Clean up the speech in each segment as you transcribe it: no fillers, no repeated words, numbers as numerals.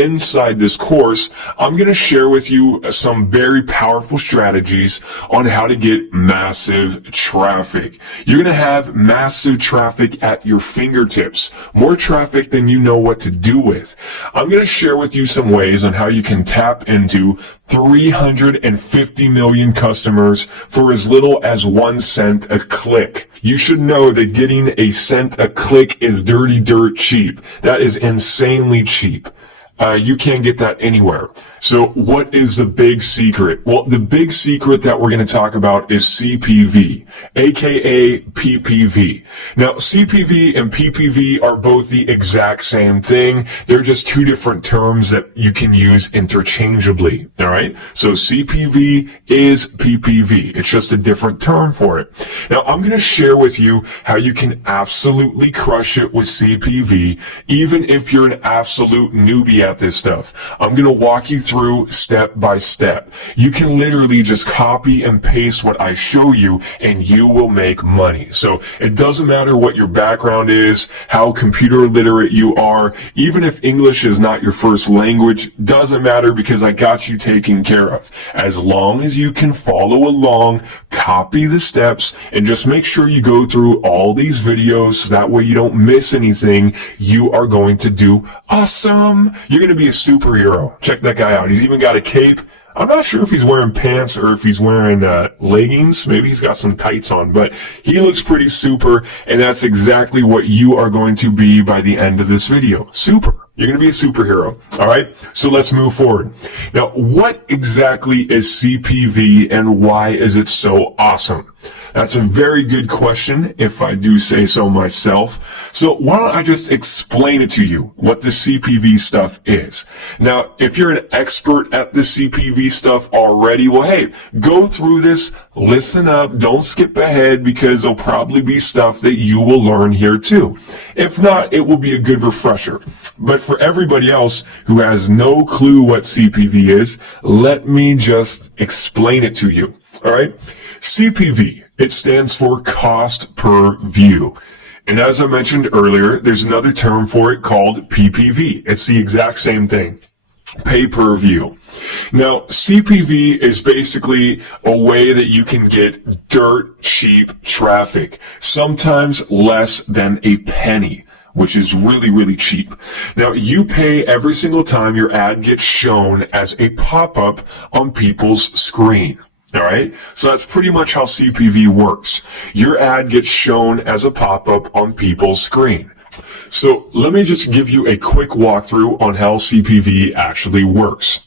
Inside this course, I'm going to share with you some very powerful strategies on how to get massive traffic. You're going to have massive traffic at your fingertips, more traffic than you know what to do with. I'm going to share with you some ways on how you can tap into 350 million customers for as little as 1 cent a click. You should know that getting a cent a click is dirty dirt cheap. That is insanely cheap. You can't get that anywhere. So what is the big secret? Well, the big secret that we're going to talk about is CPV, aka PPV. Now, CPV and PPV are both the exact same thing. They're just two different terms that you can use interchangeably. All right. So CPV is PPV. It's just a different term for it. Now, I'm going to share with you how you can absolutely crush it with CPV, even if you're an absolute newbie at this stuff. I'm going to walk you through step by step. You can literally just copy and paste what I show you and you will make money. So it doesn't matter what your background is, how computer literate you are, even if English is not your first language, doesn't matter because I got you taken care of. As long as you can follow along, copy the steps, and just make sure you go through all these videos so that way you don't miss anything, you are going to do awesome. You're going to be a superhero. Check that guy out. He's even got a cape. I'm not sure if he's wearing pants or if he's wearing leggings. Maybe he's got some tights on, but he looks pretty super, and that's exactly what you are going to be by the end of this video. Super. You're going to be a superhero. All right. So let's move forward. Now, what exactly is CPV and why is it so awesome? That's a very good question, if I do say so myself. So why don't I just explain it to you, what the CPV stuff is. Now, if you're an expert at the CPV stuff already, well, hey, go through this, listen up, don't skip ahead, because there'll probably be stuff that you will learn here too. If not, it will be a good refresher. But for everybody else who has no clue what CPV is, let me just explain it to you. All right? CPV, it stands for cost per view. And as I mentioned earlier, there's another term for it called PPV. It's the exact same thing. Pay per view. Now, CPV is basically a way that you can get dirt cheap traffic, sometimes less than a penny, which is really, really cheap. Now, you pay every single time your ad gets shown as a pop-up on people's screen. All right. So that's pretty much how CPV works. Your ad gets shown as a pop-up on people's screen. So let me just give you a quick walkthrough on how CPV actually works.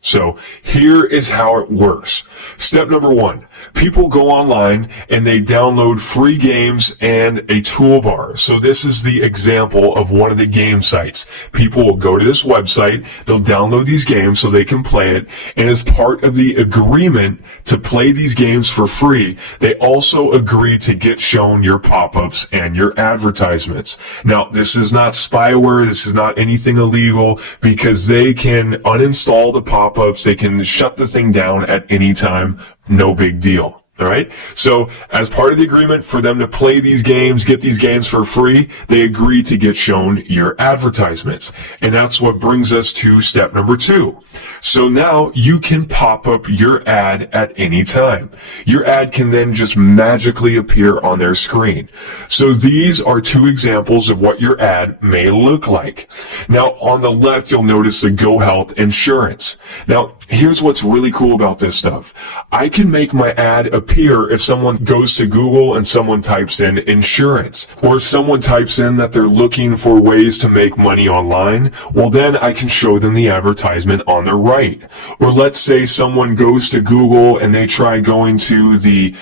So here is how it works. Step number 1, people go online and they download free games and a toolbar. So this is the example of one of the game sites. People will go to this website, they'll download these games so they can play it, and as part of the agreement to play these games for free, they also agree to get shown your pop-ups and your advertisements. Now, this is not spyware, this is not anything illegal, because they can uninstall the pop-ups, they can shut the thing down at any time, no big deal. All right. So as part of the agreement for them to play these games, get these games for free, they agree to get shown your advertisements. And that's what brings us to step number 2. So now you can pop up your ad at any time. Your ad can then just magically appear on their screen. So these are 2 examples of what your ad may look like. Now on the left, you'll notice the Go Health Insurance. Now here's what's really cool about this stuff. I can make my ad appear if someone goes to Google and someone types in insurance, or if someone types in that they're looking for ways to make money online, well then I can show them the advertisement on the right. Or let's say someone goes to Google and they try going to the,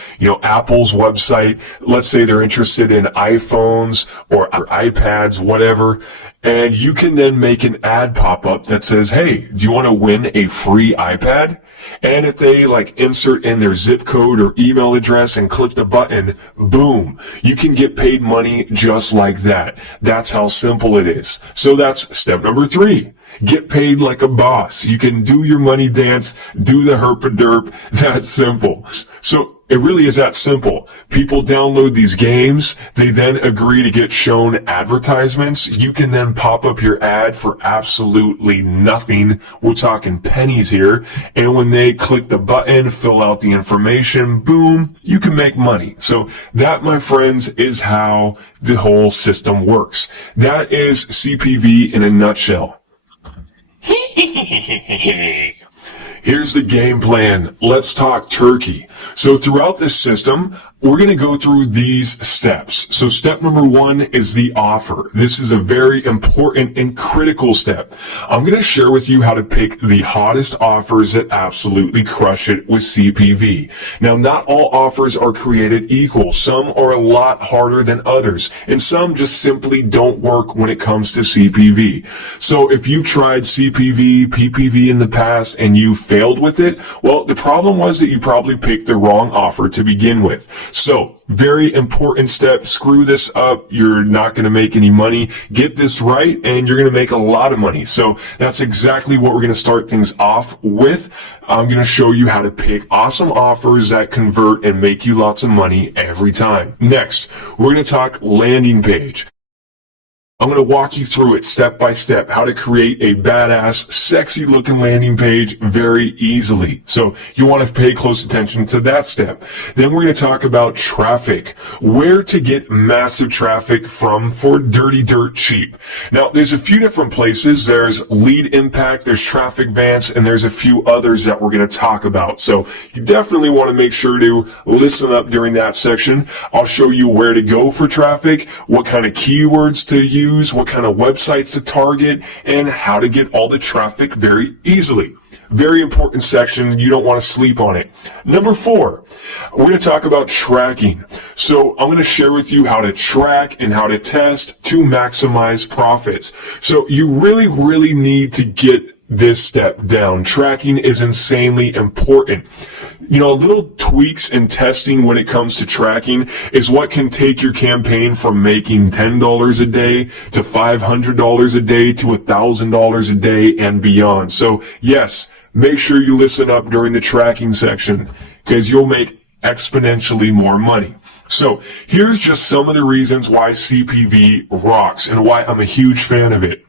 Apple's website. Let's say they're interested in iPhones or iPads, whatever. And you can then make an ad pop up that says, hey, do you want to win a free iPad? And if they insert in their zip code or email address and click the button, boom, you can get paid money just like that. That's how simple it is. So that's step number 3. Get paid like a boss. You can do your money dance, do the herp-a-derp. That's simple. So It really is that simple. People download these games. They then agree to get shown advertisements. You can then pop up your ad for absolutely nothing. We're talking pennies here. And when they click the button, fill out the information, boom, you can make money. So that, my friends, is how the whole system works. That is CPV in a nutshell. Here's the game plan. Let's talk turkey. So throughout this system, we're going to go through these steps. So step number 1 is the offer. This is a very important and critical step. I'm going to share with you how to pick the hottest offers that absolutely crush it with CPV. Now, not all offers are created equal. Some are a lot harder than others, and some just simply don't work when it comes to CPV. So if you tried CPV, PPV in the past and you failed with it, well, the problem was that you probably picked the wrong offer to begin with. So, very important step. Screw this up. You're not going to make any money. Get this right, and you're going to make a lot of money. So, that's exactly what we're going to start things off with. I'm going to show you how to pick awesome offers that convert and make you lots of money every time. Next, we're going to talk landing page. I'm going to walk you through it step by step, how to create a badass, sexy looking landing page very easily. So you want to pay close attention to that step. Then we're going to talk about traffic, where to get massive traffic from for dirty dirt cheap. Now, there's a few different places. There's Lead Impact, there's Traffic Vance, and there's a few others that we're going to talk about. So you definitely want to make sure to listen up during that section. I'll show you where to go for traffic, what kind of keywords to use, what kind of websites to target, and how to get all the traffic very easily. Very important section. You don't want to sleep on it. Number 4, we're going to talk about tracking. So I'm going to share with you how to track and how to test to maximize profits. So you really need to get this step down. Tracking is insanely important. You know, little tweaks and testing when it comes to tracking is what can take your campaign from making $10 a day to $500 a day to $1,000 a day and beyond. So yes, make sure you listen up during the tracking section because you'll make exponentially more money. So here's just some of the reasons why CPV rocks and why I'm a huge fan of it.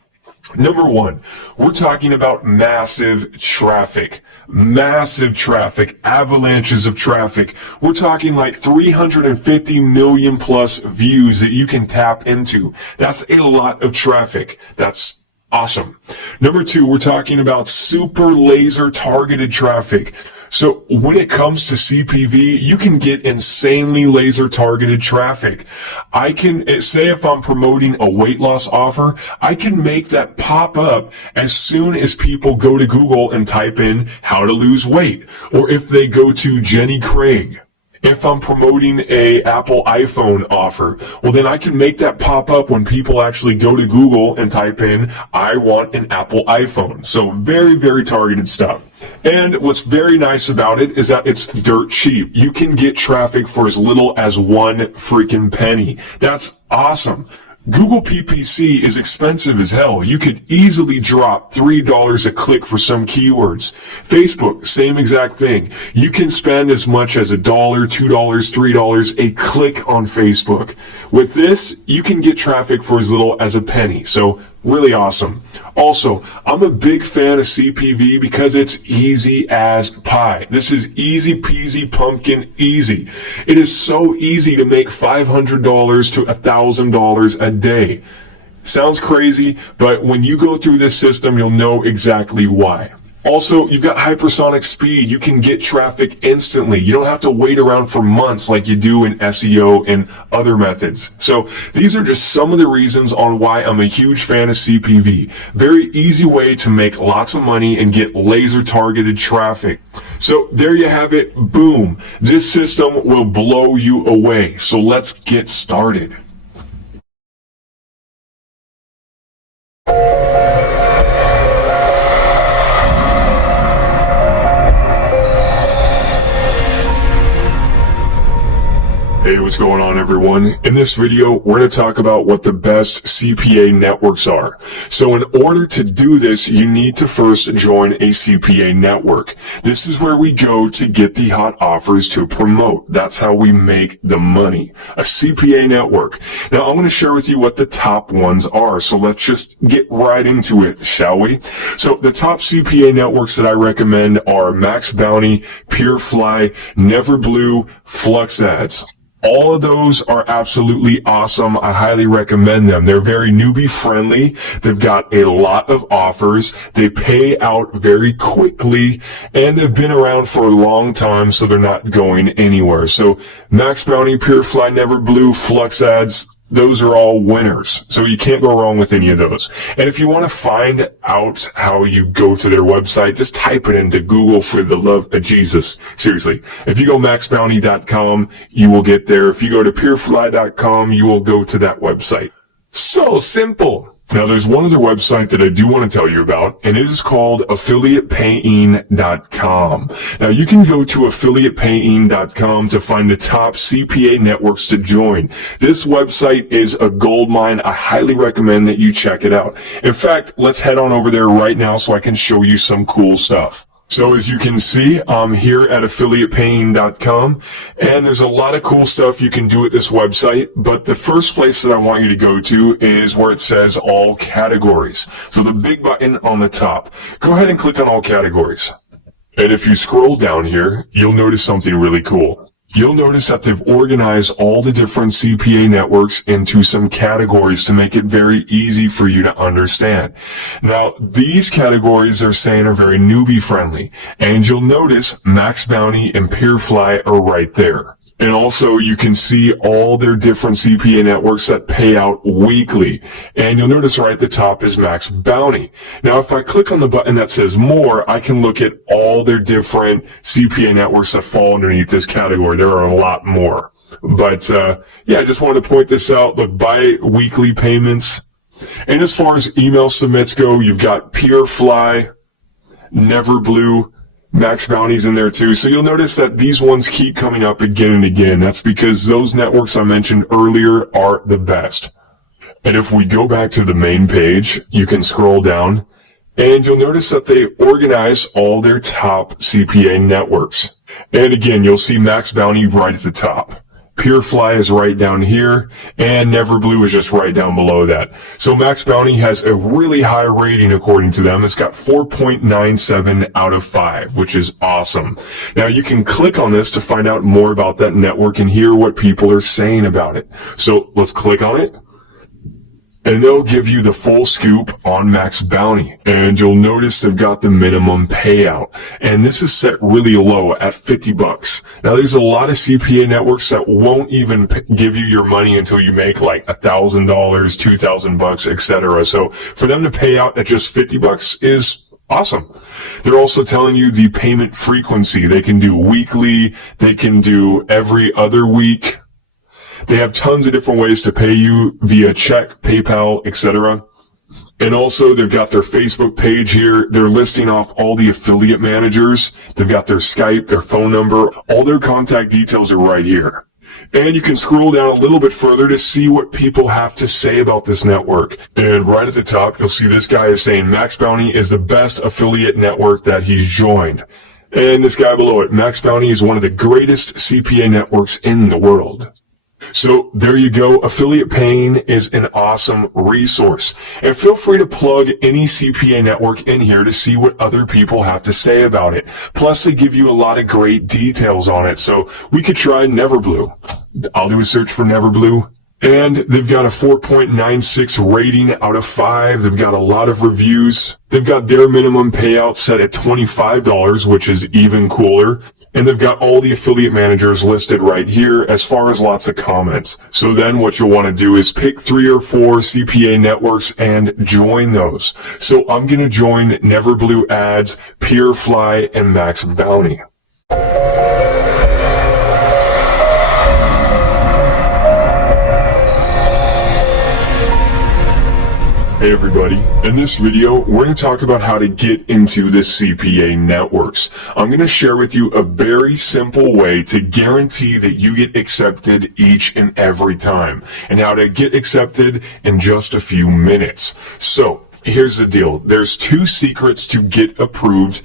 Number 1, we're talking about massive traffic, avalanches of traffic. We're talking like 350 million plus views that you can tap into. That's a lot of traffic. That's awesome. Number 2, we're talking about super laser targeted traffic. So when it comes to CPV, you can get insanely laser targeted traffic. I can say if I'm promoting a weight loss offer, I can make that pop up as soon as people go to Google and type in how to lose weight. Or if they go to Jenny Craig. If I'm promoting a Apple iPhone offer, well then I can make that pop up when people actually go to Google and type in, I want an Apple iPhone. So very targeted stuff. And what's very nice about it is that it's dirt cheap. You can get traffic for as little as 1 freaking penny. That's awesome. Google PPC is expensive as hell. You could easily drop $3 a click for some keywords. Facebook, same exact thing. You can spend as much as $1, $2, $3 a click on Facebook. With this, you can get traffic for as little as a penny. So really awesome. Also, I'm a big fan of CPV because it's easy as pie. This is easy peasy pumpkin easy. It is so easy to make $500 to $1,000 a day. Sounds crazy, but when you go through this system, you'll know exactly why. Also, you've got hypersonic speed. You can get traffic instantly. You don't have to wait around for months like you do in SEO and other methods. So these are just some of the reasons on why I'm a huge fan of CPV. Very easy way to make lots of money and get laser targeted traffic. So there you have it. Boom. This system will blow you away. So let's get started. Hey, what's going on, everyone? In this video, we're going to talk about what the best CPA networks are. So in order to do this, you need to first join a CPA network. This is where we go to get the hot offers to promote. That's how we make the money. A CPA network. Now, I'm going to share with you what the top ones are. So let's just get right into it, shall we? So the top CPA networks that I recommend are Max Bounty, PureFly, Neverblue, Flux Ads. All of those are absolutely awesome. I highly recommend them. They're very newbie friendly. They've got a lot of offers. They pay out very quickly, and they've been around for a long time, so they're not going anywhere. So Max Bounty, PureFly, Neverblue, Flux Ads, those are all winners. So you can't go wrong with any of those. And if you want to find out how you go to their website, just type it into Google for the love of Jesus. Seriously. If you go maxbounty.com, you will get there. If you go to purefly.com, you will go to that website. So simple. Now, there's one other website that I do want to tell you about, and it is called affiliatepaying.com. Now, you can go to affiliatepaying.com to find the top CPA networks to join. This website is a goldmine. I highly recommend that you check it out. In fact, let's head on over there right now so I can show you some cool stuff. So as you can see, I'm here at affiliatepaying.com, and there's a lot of cool stuff you can do at this website, but the first place that I want you to go to is where it says all categories. So the big button on the top. Go ahead and click on all categories. And if you scroll down here, you'll notice something really cool. You'll notice that they've organized all the different CPA networks into some categories to make it very easy for you to understand. Now, these categories they're saying are very newbie friendly, and you'll notice Max Bounty and PureFly are right there. And also, you can see all their different CPA networks that pay out weekly. And you'll notice right at the top is Max Bounty. Now, if I click on the button that says more, I can look at all their different CPA networks that fall underneath this category. There are a lot more. But, yeah, I just wanted to point this out. Look, bi-weekly payments. And as far as email submits go, you've got PureFly, Neverblue, Max Bounty's in there too. So you'll notice that these ones keep coming up again and again. That's because those networks I mentioned earlier are the best. And if we go back to the main page, you can scroll down and you'll notice that they organize all their top CPA networks. And again, you'll see Max Bounty right at the top. PureFly is right down here, and Neverblue is just right down below that. So Max Bounty has a really high rating according to them. It's got 4.97 out of 5, which is awesome. Now you can click on this to find out more about that network and hear what people are saying about it. So let's click on it. And they'll give you the full scoop on Max Bounty. And you'll notice they've got the minimum payout. And this is set really low at $50. Now there's a lot of CPA networks that won't even give you your money until you make like $1,000, $2,000, etc. So for them to pay out at just $50 is awesome. They're also telling you the payment frequency. They can do weekly. They can do every other week. They have tons of different ways to pay you via check, PayPal, etc. And also, they've got their Facebook page here. They're listing off all the affiliate managers. They've got their Skype, their phone number. All their contact details are right here. And you can scroll down a little bit further to see what people have to say about this network. And right at the top, you'll see this guy is saying Max Bounty is the best affiliate network that he's joined. And this guy below it, Max Bounty is one of the greatest CPA networks in the world. So there you go. Affiliate Paying is an awesome resource. And feel free to plug any CPA network in here to see what other people have to say about it. Plus, they give you a lot of great details on it. So we could try Neverblue. I'll do a search for Neverblue. And they've got a 4.96 rating out of 5. They've got a lot of reviews. They've got their minimum payout set at $25, which is even cooler. And they've got all the affiliate managers listed right here, as far as lots of comments. So then what you'll want to do is pick 3 or 4 CPA networks and join those. So I'm going to join Neverblue Ads, PureFly, and Max Bounty. Hey everybody, in this video we're going to talk about how to get into the CPA networks. I'm going to share with you a very simple way to guarantee that you get accepted each and every time, and how to get accepted in just a few minutes. So here's the deal. There's 2 secrets to get approved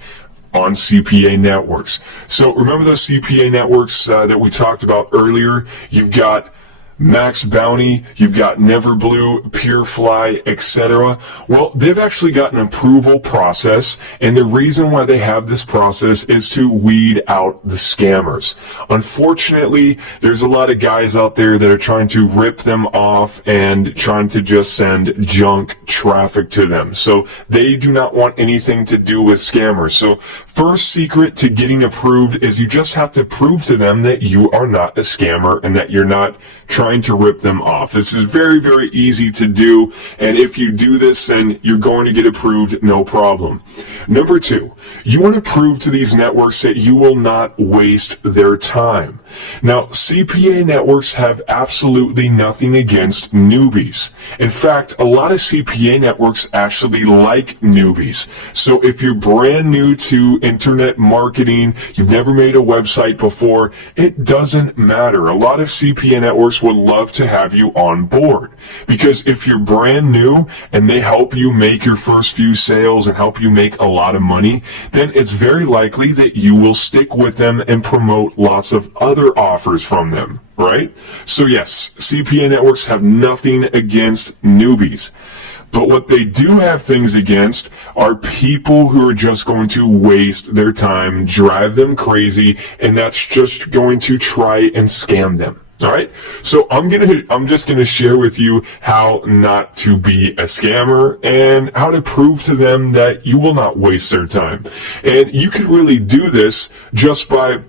on CPA networks. So remember those CPA networks that we talked about earlier? You've got Max Bounty, you've got Neverblue, Purefly, etc. Well, they've actually got an approval process, and the reason why they have this process is to weed out the scammers. Unfortunately, there's a lot of guys out there that are trying to rip them off and trying to just send junk traffic to them. So they do not want anything to do with scammers. So first secret to getting approved is you just have to prove to them that you are not a scammer and that you're not trying to rip them off. This is very, very easy to do, and if you do this, then you're going to get approved, no problem. Number 2, you want to prove to these networks that you will not waste their time. Now, CPA networks have absolutely nothing against newbies. In fact, a lot of CPA networks actually like newbies. So if you're brand new to internet marketing, you've never made a website before, it doesn't matter. A lot of CPA networks would love to have you on board, because if you're brand new and they help you make your first few sales and help you make a lot of money, then it's very likely that you will stick with them and promote lots of other offers from them, right? So yes, CPA networks have nothing against newbies. But what they do have things against are people who are just going to waste their time, drive them crazy, and that's just going to try and scam them. All right, so I'm just gonna share with you how not to be a scammer and how to prove to them that you will not waste their time. And you can really do this just by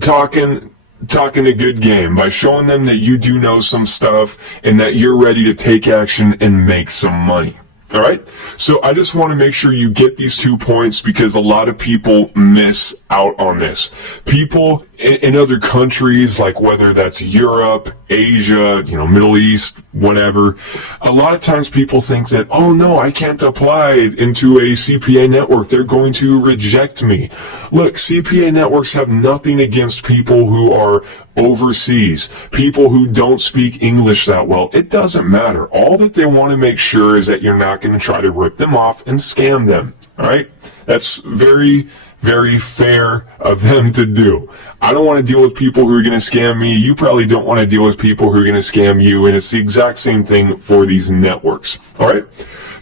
talking a good game, by showing them that you do know some stuff and that you're ready to take action and make some money. All right, so I just want to make sure you get these 2 points, because a lot of people miss out on this. People in other countries, like whether that's Europe, Asia, Middle East, whatever, a lot of times people think that, oh no, I can't apply into a CPA network. They're going to reject me. Look, CPA networks have nothing against people who are overseas, people who don't speak English that well. It doesn't matter. All that they want to make sure is that you're not going to try to rip them off and scam them. All right? That's very, very fair of them to do. I don't want to deal with people who are going to scam me. You probably don't want to deal with people who are going to scam you, and it's the exact same thing for these networks. All right?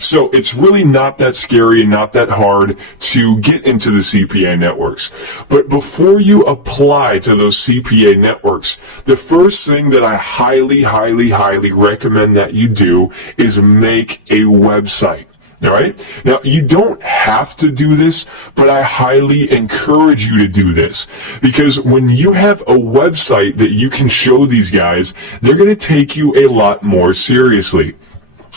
So it's really not that scary and not that hard to get into the CPA networks. But before you apply to those CPA networks, the first thing that I highly, highly, highly recommend that you do is make a website. All right. Now, you don't have to do this, but I highly encourage you to do this, because when you have a website that you can show these guys, they're going to take you a lot more seriously.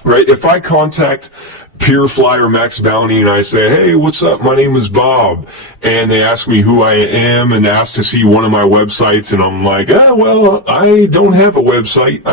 Right? If I contact Purefly or Max Bounty and I say, hey, what's up? My name is Bob. And they ask me who I am and ask to see one of my websites. And I'm like, well, I don't have a website.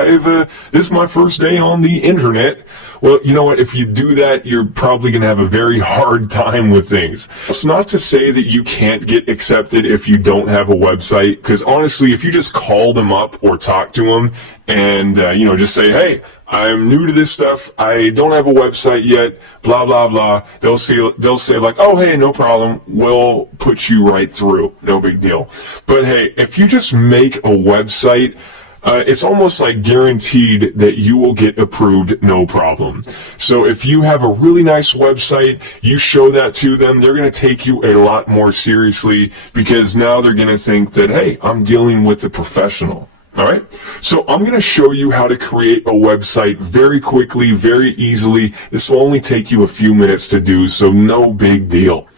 This is my first day on the internet. Well, you know what? If you do that, you're probably going to have a very hard time with things. It's not to say that you can't get accepted if you don't have a website, because honestly, if you just call them up or talk to them and, just say, hey, I'm new to this stuff, I don't have a website yet, blah, blah, blah, they'll say like, oh, hey, no problem, we'll put you right through, no big deal. But hey, if you just make a website, it's almost like guaranteed that you will get approved, no problem. So if you have a really nice website, you show that to them, they're going to take you a lot more seriously, because now they're going to think that, hey, I'm dealing with a professional. All right. So I'm going to show you how to create a website very quickly, very easily. This will only take you a few minutes to do, so no big deal.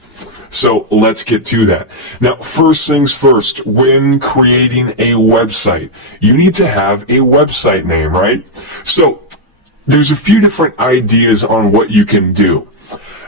So let's get to that. Now, first things first, when creating a website, you need to have a website name, right? So there's a few different ideas on what you can do.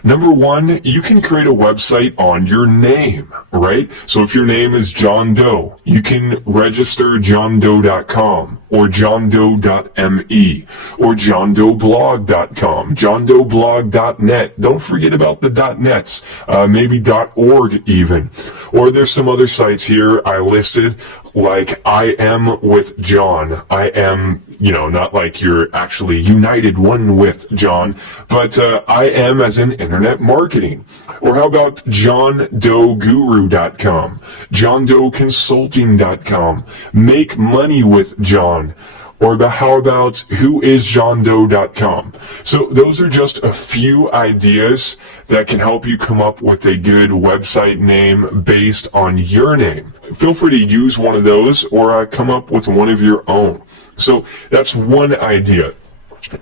Number one, you can create a website on your name, right? So if your name is John Doe, you can register johndoe.com or johndoe.me or johndoeblog.com, johndoeblog.net. Don't forget about the .nets, maybe .org even. Or there's some other sites here I listed, like I am with John. I am, not like you're actually united one with John, but I am as in internet marketing. Or how about johndoeguru.com, johndoeconsulting.com, make money with John. Or how about whoisjohndoe.com? So those are just a few ideas that can help you come up with a good website name based on your name. Feel free to use one of those or come up with one of your own. So that's one idea.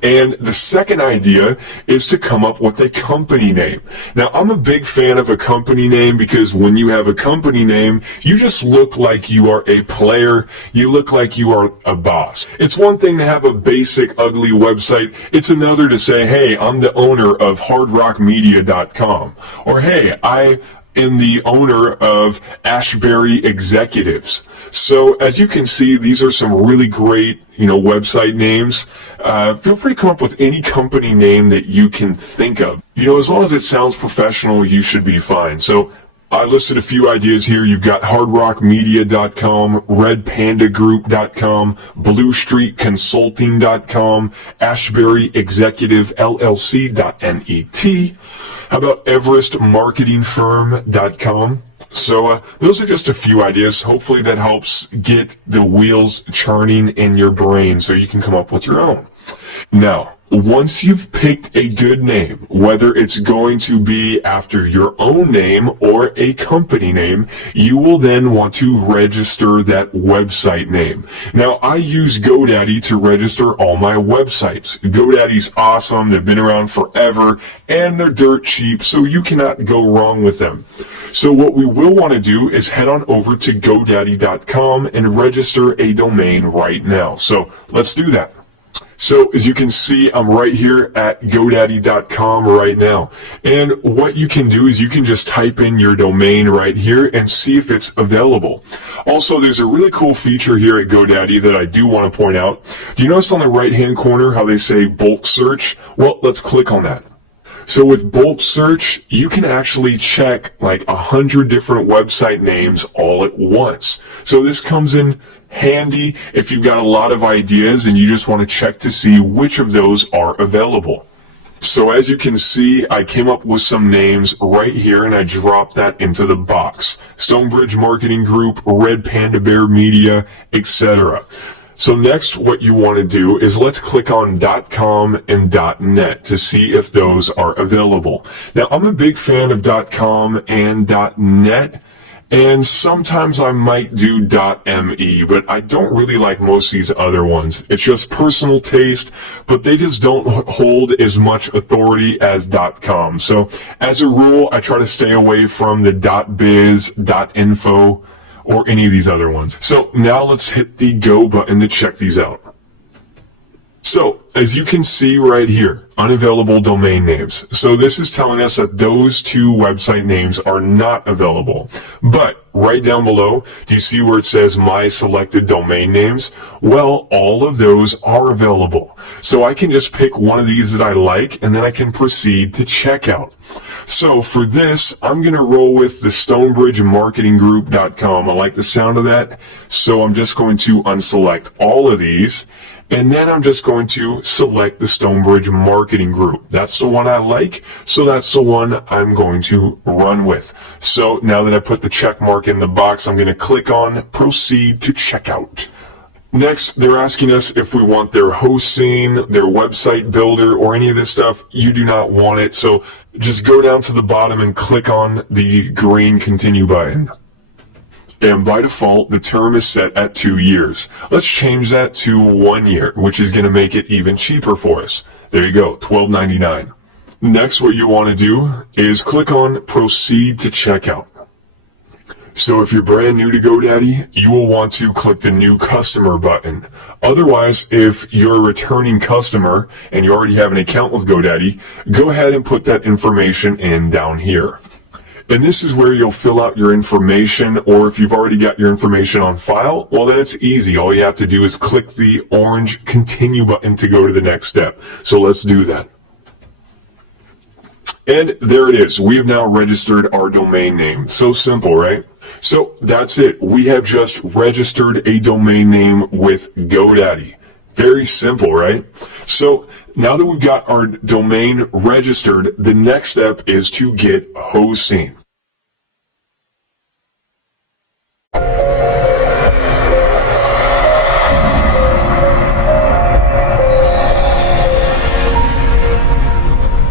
And the second idea is to come up with a company name. Now, I'm a big fan of a company name because when you have a company name, you just look like you are a player. You look like you are a boss. It's one thing to have a basic, ugly website. It's another to say, hey, I'm the owner of hardrockmedia.com. Or, hey, I am the owner of Ashbury Executives. So as you can see, these are some really great, website names. Feel free to come up with any company name that you can think of. As long as it sounds professional, you should be fine. So I listed a few ideas here. You've got hardrockmedia.com, redpandagroup.com, bluestreetconsulting.com, ashburyexecutivellc.net. How about everestmarketingfirm.com? So those are just a few ideas. Hopefully that helps get the wheels churning in your brain so you can come up with your own. Now, once you've picked a good name, whether it's going to be after your own name or a company name, you will then want to register that website name. Now, I use GoDaddy to register all my websites. GoDaddy's awesome. They've been around forever and they're dirt cheap, so you cannot go wrong with them. So what we will want to do is head on over to GoDaddy.com and register a domain right now. So let's do that. So as you can see, I'm right here at GoDaddy.com right now. And what you can do is you can just type in your domain right here and see if it's available. Also, there's a really cool feature here at GoDaddy that I do want to point out. Do you notice on the right-hand corner how they say bulk search? Well, let's click on that. So with bulk search, you can actually check like 100 different website names all at once. So this comes in handy if you've got a lot of ideas and you just want to check to see which of those are available. So as you can see, I came up with some names right here and I dropped that into the box. Stonebridge Marketing Group, Red Panda Bear Media, etc. So next, what you want to do is let's click on .com and .net to see if those are available. Now, I'm a big fan of .com and .net, and sometimes I might do .me, but I don't really like most of these other ones. It's just personal taste, but they just don't hold as much authority as .com. So as a rule, I try to stay away from the .biz, .info, or any of these other ones. So now let's hit the go button to check these out. So as you can see right here, unavailable domain names. So this is telling us that those two website names are not available. But right down below, do you see where it says my selected domain names? Well, all of those are available. So I can just pick one of these that I like and then I can proceed to checkout. So for this, I'm going to roll with the StonebridgeMarketingGroup.com. I like the sound of that. So I'm just going to unselect all of these. And then I'm just going to select the Stonebridge Marketing Group. That's the one I like, so that's the one I'm going to run with. So now that I put the check mark in the box, I'm going to click on Proceed to Checkout. Next, they're asking us if we want their hosting, their website builder, or any of this stuff. You do not want it, so just go down to the bottom and click on the green Continue button. And by default, the term is set at 2 years. Let's change that to 1 year, which is going to make it even cheaper for us. There you go, $12.99. Next, what you want to do is click on Proceed to Checkout. So if you're brand new to GoDaddy, you will want to click the new customer button. Otherwise, if you're a returning customer and you already have an account with GoDaddy, go ahead and put that information in down here. And this is where you'll fill out your information, or if you've already got your information on file, well then it's easy. All you have to do is click the orange continue button to go to the next step. So let's do that. And there it is. We have now registered our domain name. So simple, right? So that's it. We have just registered a domain name with GoDaddy. Very simple, right? So now that we've got our domain registered, the next step is to get hosting.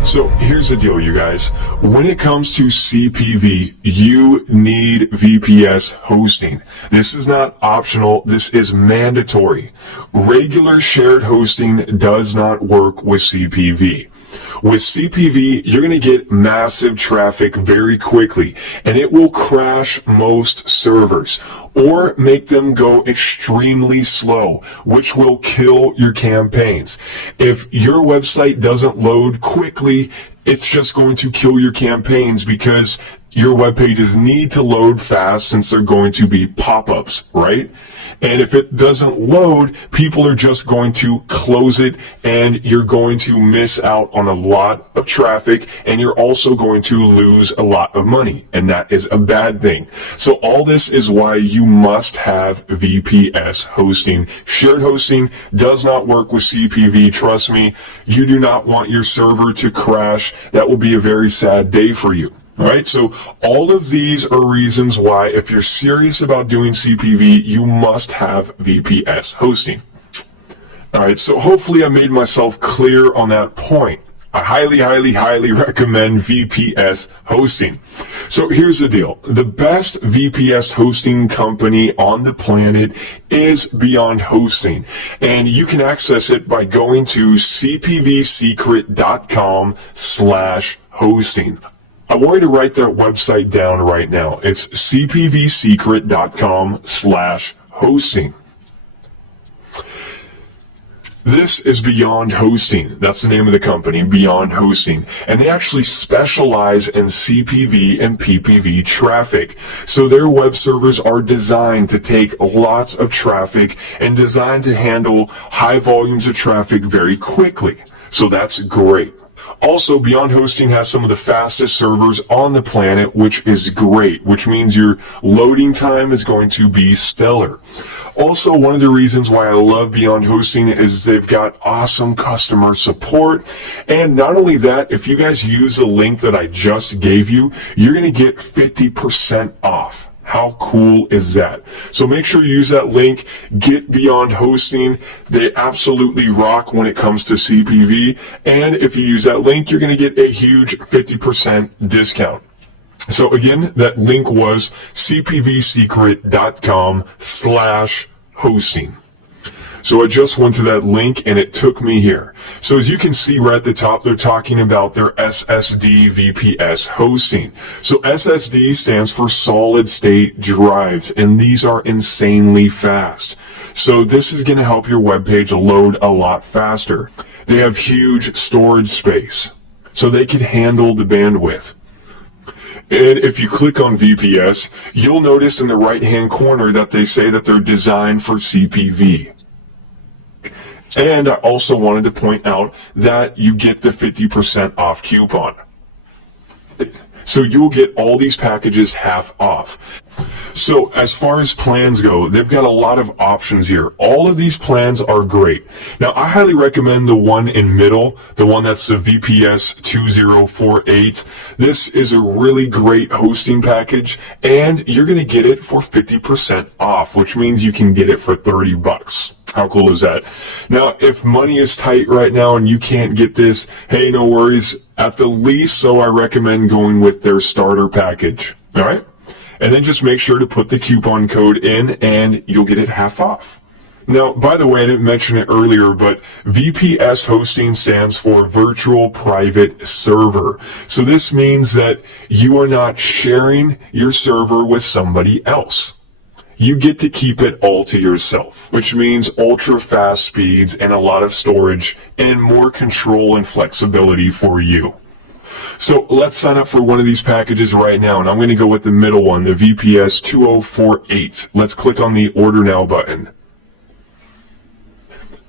So here's the deal, you guys. When it comes to CPV, you need VPS hosting. This is not optional. This is mandatory. Regular shared hosting does not work with CPV. With CPV, you're going to get massive traffic very quickly, and it will crash most servers or make them go extremely slow, which will kill your campaigns. If your website doesn't load quickly, it's just going to kill your campaigns because your web pages need to load fast since they're going to be pop-ups, right? And if it doesn't load, people are just going to close it, and you're going to miss out on a lot of traffic, and you're also going to lose a lot of money, and that is a bad thing. So all this is why you must have VPS hosting. Shared hosting does not work with CPV. Trust me, you do not want your server to crash. That will be a very sad day for you. All right, so all of these are reasons why, if you're serious about doing CPV, you must have VPS hosting. All right, so hopefully I made myself clear on that point. I highly recommend VPS hosting. So here's the deal. The best VPS hosting company on the planet is Beyond Hosting, and you can access it by going to cpvsecret.com/hosting. I want you to write that website down right now. It's cpvsecret.com/hosting. This is Beyond Hosting. That's the name of the company, Beyond Hosting. And they actually specialize in CPV and PPV traffic. So their web servers are designed to take lots of traffic and designed to handle high volumes of traffic very quickly. So that's great. Also, Beyond Hosting has some of the fastest servers on the planet, which is great, which means your loading time is going to be stellar. Also, one of the reasons why I love Beyond Hosting is they've got awesome customer support. And not only that, if you guys use the link that I just gave you, you're going to get 50% off. How cool is that? So make sure you use that link, get Beyond Hosting. They absolutely rock when it comes to CPV. And if you use that link, you're going to get a huge 50% discount. So again, that link was cpvsecret.com/hosting. So I just went to that link and it took me here. So as you can see right at the top, they're talking about their SSD VPS hosting. So SSD stands for solid state drives, and these are insanely fast. So this is going to help your web page load a lot faster. They have huge storage space, so they can handle the bandwidth. And if you click on VPS, you'll notice in the right-hand corner that they say that they're designed for CPV. And I also wanted to point out that you get the 50% off coupon. So you'll get all these packages half off. So as far as plans go, they've got a lot of options here. All of these plans are great. Now, I highly recommend the one in middle, the one that's the VPS 2048. This is a really great hosting package, and you're going to get it for 50% off, which means you can get it for $30. How cool is that? Now, if money is tight right now and you can't get this, hey, no worries. At the least, so I recommend going with their starter package. All right? And then just make sure to put the coupon code in and you'll get it half off. Now, by the way, I didn't mention it earlier, but VPS hosting stands for Virtual Private Server. So this means that you are not sharing your server with somebody else. You get to keep it all to yourself, which means ultra fast speeds and a lot of storage and more control and flexibility for you. So let's sign up for one of these packages right now, and I'm going to go with the middle one, the VPS 2048. Let's click on the Order Now button.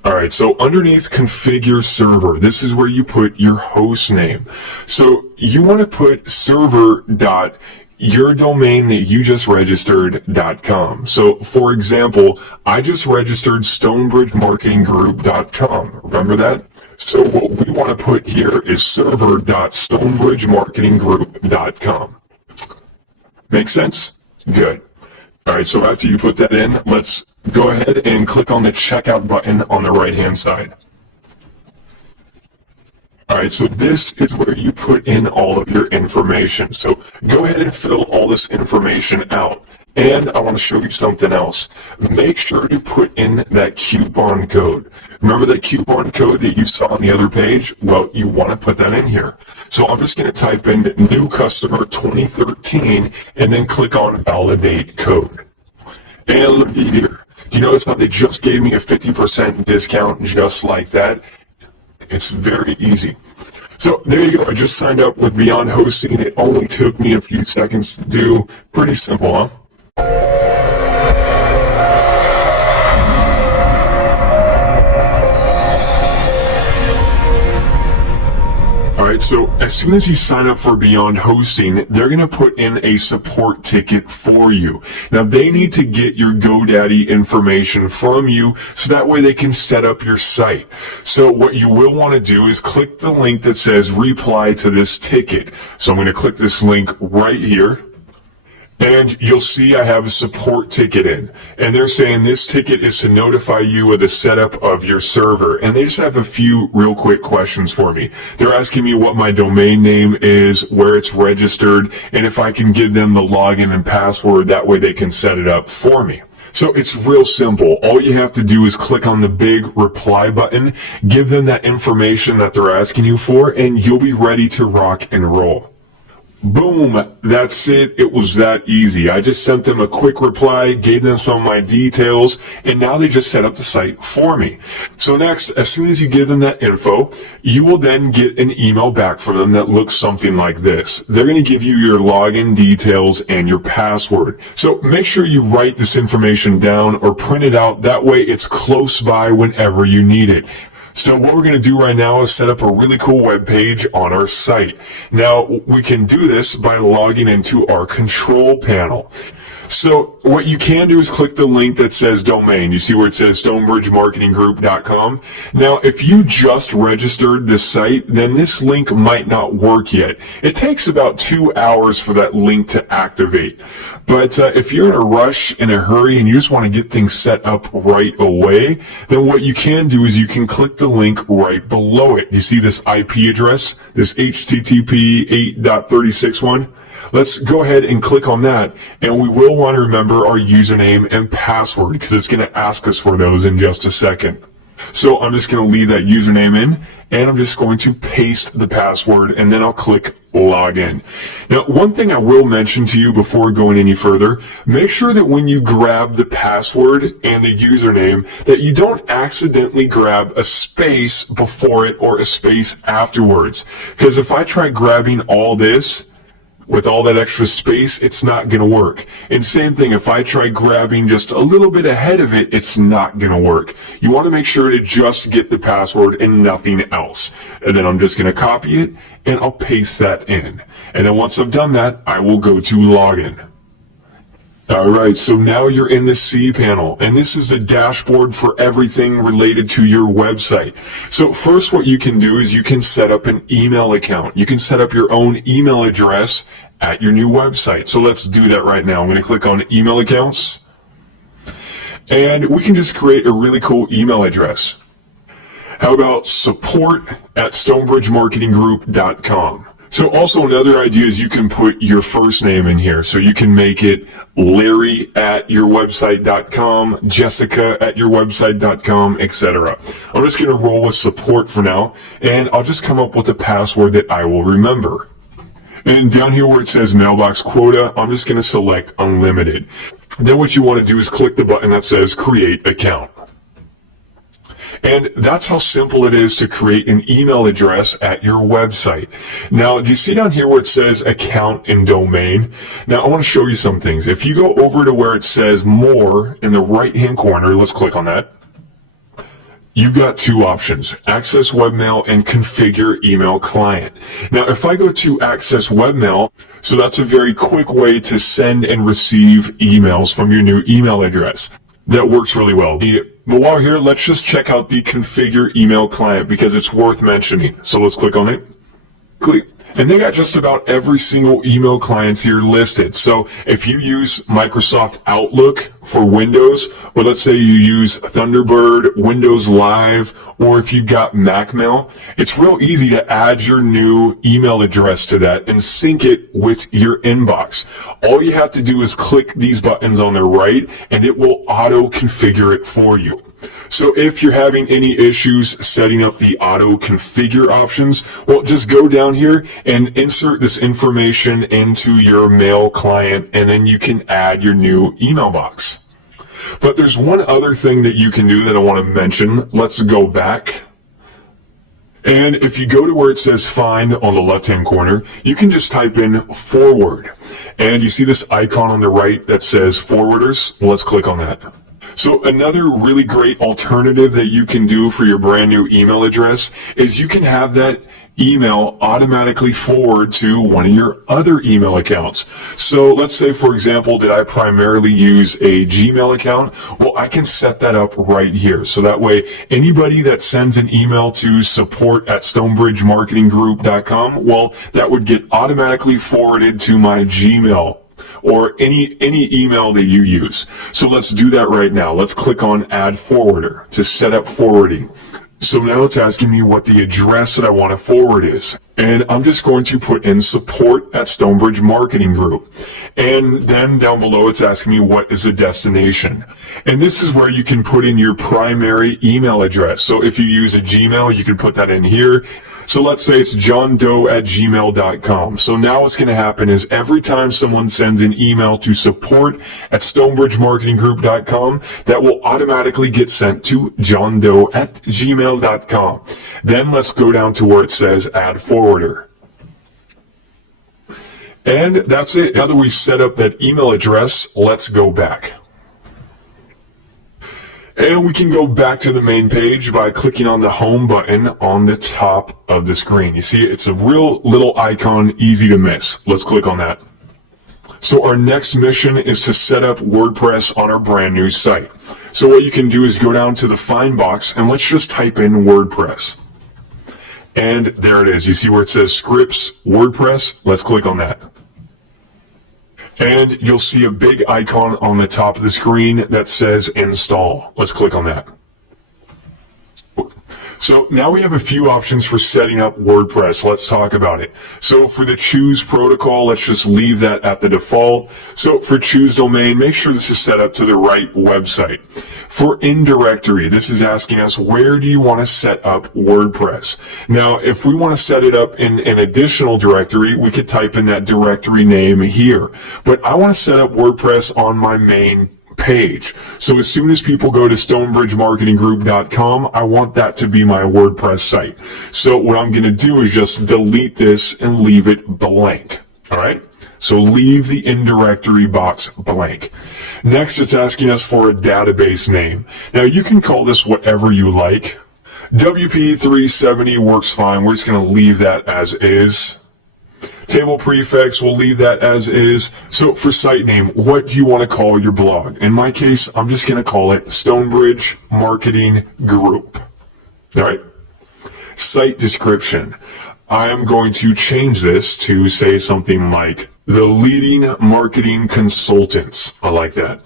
Alright, so underneath Configure Server, this is where you put your host name. So you want to put server.your domain that you just registered.com. So for example, I just registered stonebridgemarketinggroup.com. Remember that? So what we want to put here is server.stonebridgemarketinggroup.com. Make sense? Good. Alright, so after you put that in, let's go ahead and click on the checkout button on the right hand side. Alright, so this is where you put in all of your information. So go ahead and fill all this information out. And I want to show you something else. Make sure to put in that coupon code. Remember that coupon code that you saw on the other page? Well, you want to put that in here. So I'm just going to type in new customer 2013 and then click on validate code. And look here. Do you notice how they just gave me a 50% discount just like that? It's very easy. So there you go. I just signed up with Beyond Hosting. It only took me a few seconds to do. Pretty simple, huh? Alright, so as soon as you sign up for Beyond Hosting, they're going to put in a support ticket for you. Now, they need to get your GoDaddy information from you so that way they can set up your site. So what you will want to do is click the link that says reply to this ticket. So I'm going to click this link right here. And you'll see I have a support ticket in. And they're saying this ticket is to notify you of the setup of your server. And they just have a few real quick questions for me. They're asking me what my domain name is, where it's registered, and if I can give them the login and password. That way they can set it up for me. So it's real simple. All you have to do is click on the big reply button, give them that information that they're asking you for, and you'll be ready to rock and roll. Boom, that's it. It was that easy. I just sent them a quick reply, gave them some of my details, and now they just set up the site for me. So next, as soon as you give them that info, you will then get an email back from them that looks something like this. They're going to give you your login details and your password. So make sure you write this information down or print it out. That way it's close by whenever you need it. So what we're going to do right now is set up a really cool web page on our site. Now, we can do this by logging into our control panel. So what you can do is click the link that says domain. You see where it says stonebridgemarketinggroup.com. Now, if you just registered this site, then this link might not work yet. It takes about 2 hours for that link to activate. But if you're in a rush, in a hurry, and you just want to get things set up right away, then what you can do is you can click the link right below it. You see this IP address, this HTTP 8.36 one? Let's go ahead and click on that, and we will want to remember our username and password because it's going to ask us for those in just a second. So I'm just going to leave that username in, and I'm just going to paste the password, and then I'll click login. Now, one thing I will mention to you before going any further, make sure that when you grab the password and the username, that you don't accidentally grab a space before it or a space afterwards. Because if I try grabbing all this, with all that extra space, it's not going to work. And same thing, if I try grabbing just a little bit ahead of it, it's not going to work. You want to make sure to just get the password and nothing else. And then I'm just going to copy it, and I'll paste that in. And then once I've done that, I will go to login. Alright, so now you're in the C panel, and this is the dashboard for everything related to your website. So first what you can do is you can set up an email account. You can set up your own email address at your new website. So let's do that right now. I'm going to click on email accounts, and we can just create a really cool email address. How about support@stonebridgemarketinggroup.com? So also another idea is you can put your first name in here. So you can make it Larry@yourwebsite.com, Jessica@yourwebsite.com, etc. I'm just going to roll with support for now, and I'll just come up with a password that I will remember. And down here where it says mailbox quota, I'm just going to select unlimited. Then what you want to do is click the button that says create account. And that's how simple it is to create an email address at your website. Now, do you see down here where it says account and domain? Now, I want to show you some things. If you go over to where it says more in the right-hand corner, let's click on that. You've got two options, access webmail and configure email client. Now, if I go to access webmail, so that's a very quick way to send and receive emails from your new email address. That works really well. But while we're here, let's just check out the configure email client because it's worth mentioning. So let's click on it. Click. And they got just about every single email clients here listed. So if you use Microsoft Outlook for Windows, or let's say you use Thunderbird, Windows Live, or if you've got MacMail, it's real easy to add your new email address to that and sync it with your inbox. All you have to do is click these buttons on the right and it will auto configure it for you. So if you're having any issues setting up the auto configure options, well, just go down here and insert this information into your mail client, and then you can add your new email box. But there's one other thing that you can do that I want to mention. Let's go back. And if you go to where it says find on the left-hand corner, you can just type in forward. And you see this icon on the right that says forwarders? Well, let's click on that. So another really great alternative that you can do for your brand new email address is you can have that email automatically forward to one of your other email accounts. So let's say, for example, that I primarily use a Gmail account. Well, I can set that up right here. So that way, anybody that sends an email to support@stonebridgemarketinggroup.com, well, that would get automatically forwarded to my Gmail or any email that you use. So let's do that right now. Let's click on Add Forwarder to set up forwarding. So now it's asking me what the address that I want to forward is. And I'm just going to put in support@Stonebridge Marketing Group. And then down below it's asking me what is the destination. And this is where you can put in your primary email address. So if you use a Gmail, you can put that in here. So let's say it's johndoe@gmail.com. So now what's going to happen is every time someone sends an email to support@stonebridgemarketinggroup.com, that will automatically get sent to johndoe@gmail.com. Then let's go down to where it says add forwarder. And that's it. Now that we set up that email address, let's go back. And we can go back to the main page by clicking on the home button on the top of the screen. You see, it's a real little icon, easy to miss. Let's click on that. So our next mission is to set up WordPress on our brand new site. So what you can do is go down to the find box and let's just type in WordPress. And there it is. You see where it says scripts, WordPress? Let's click on that. And you'll see a big icon on the top of the screen that says install. Let's click on that. So now we have a few options for setting up WordPress. Let's talk about it. So for the choose protocol, let's just leave that at the default. So for choose domain, make sure this is set up to the right website. For in directory, this is asking us, where do you want to set up WordPress? Now, if we want to set it up in an additional directory, we could type in that directory name here. But I want to set up WordPress on my main page. So as soon as people go to stonebridgemarketinggroup.com, I want that to be my WordPress site. So what I'm going to do is just delete this and leave it blank. All right. So leave the in directory box blank. Next, it's asking us for a database name. Now you can call this whatever you like. WP370 works fine. We're just going to leave that as is. Table prefix, we'll leave that as is. So for site name, what do you want to call your blog? In my case, I'm just going to call it Stonebridge Marketing Group. All right. Site description. I am going to change this to say something like the leading marketing consultants. I like that.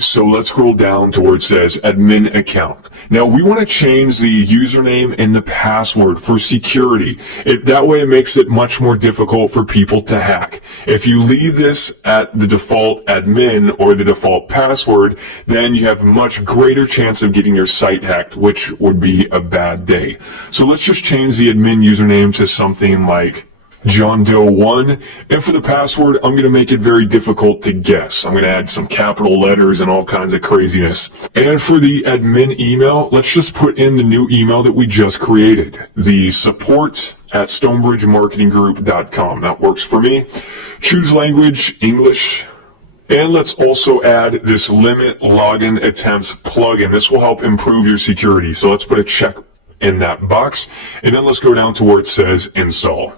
So let's scroll down to where it says admin account. Now we want to change the username and the password for security. That way it makes it much more difficult for people to hack. If you leave this at the default admin or the default password, then you have a much greater chance of getting your site hacked, which would be a bad day. So let's just change the admin username to something like John Doe 1, and for the password, I'm going to make it very difficult to guess. I'm going to add some capital letters and all kinds of craziness. And for the admin email, let's just put in the new email that we just created, the support@stonebridgemarketinggroup.com. That works for me. Choose language, English. And let's also add this limit login attempts plugin. This will help improve your security. So let's put a check in that box, and then let's go down to where it says install.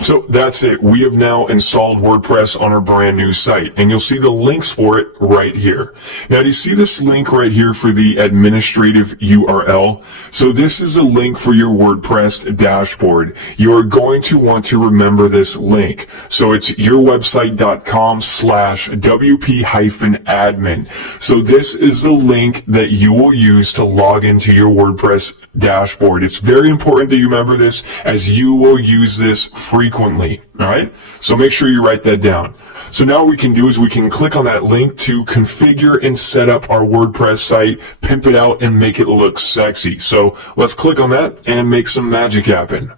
So that's it. We have now installed WordPress on our brand new site, and you'll see the links for it right here. Now, do you see this link right here for the administrative URL? So this is a link for your WordPress dashboard. You are going to want to remember this link. So it's yourwebsite.com/WP-admin. So this is the link that you will use to log into your WordPress dashboard. It's very important that you remember this, as you will use this frequently. All right, so make sure you write that down. So now what we can do is we can click on that link to configure and set up our WordPress site, pimp it out, and make it look sexy. So let's click on that and make some magic happen.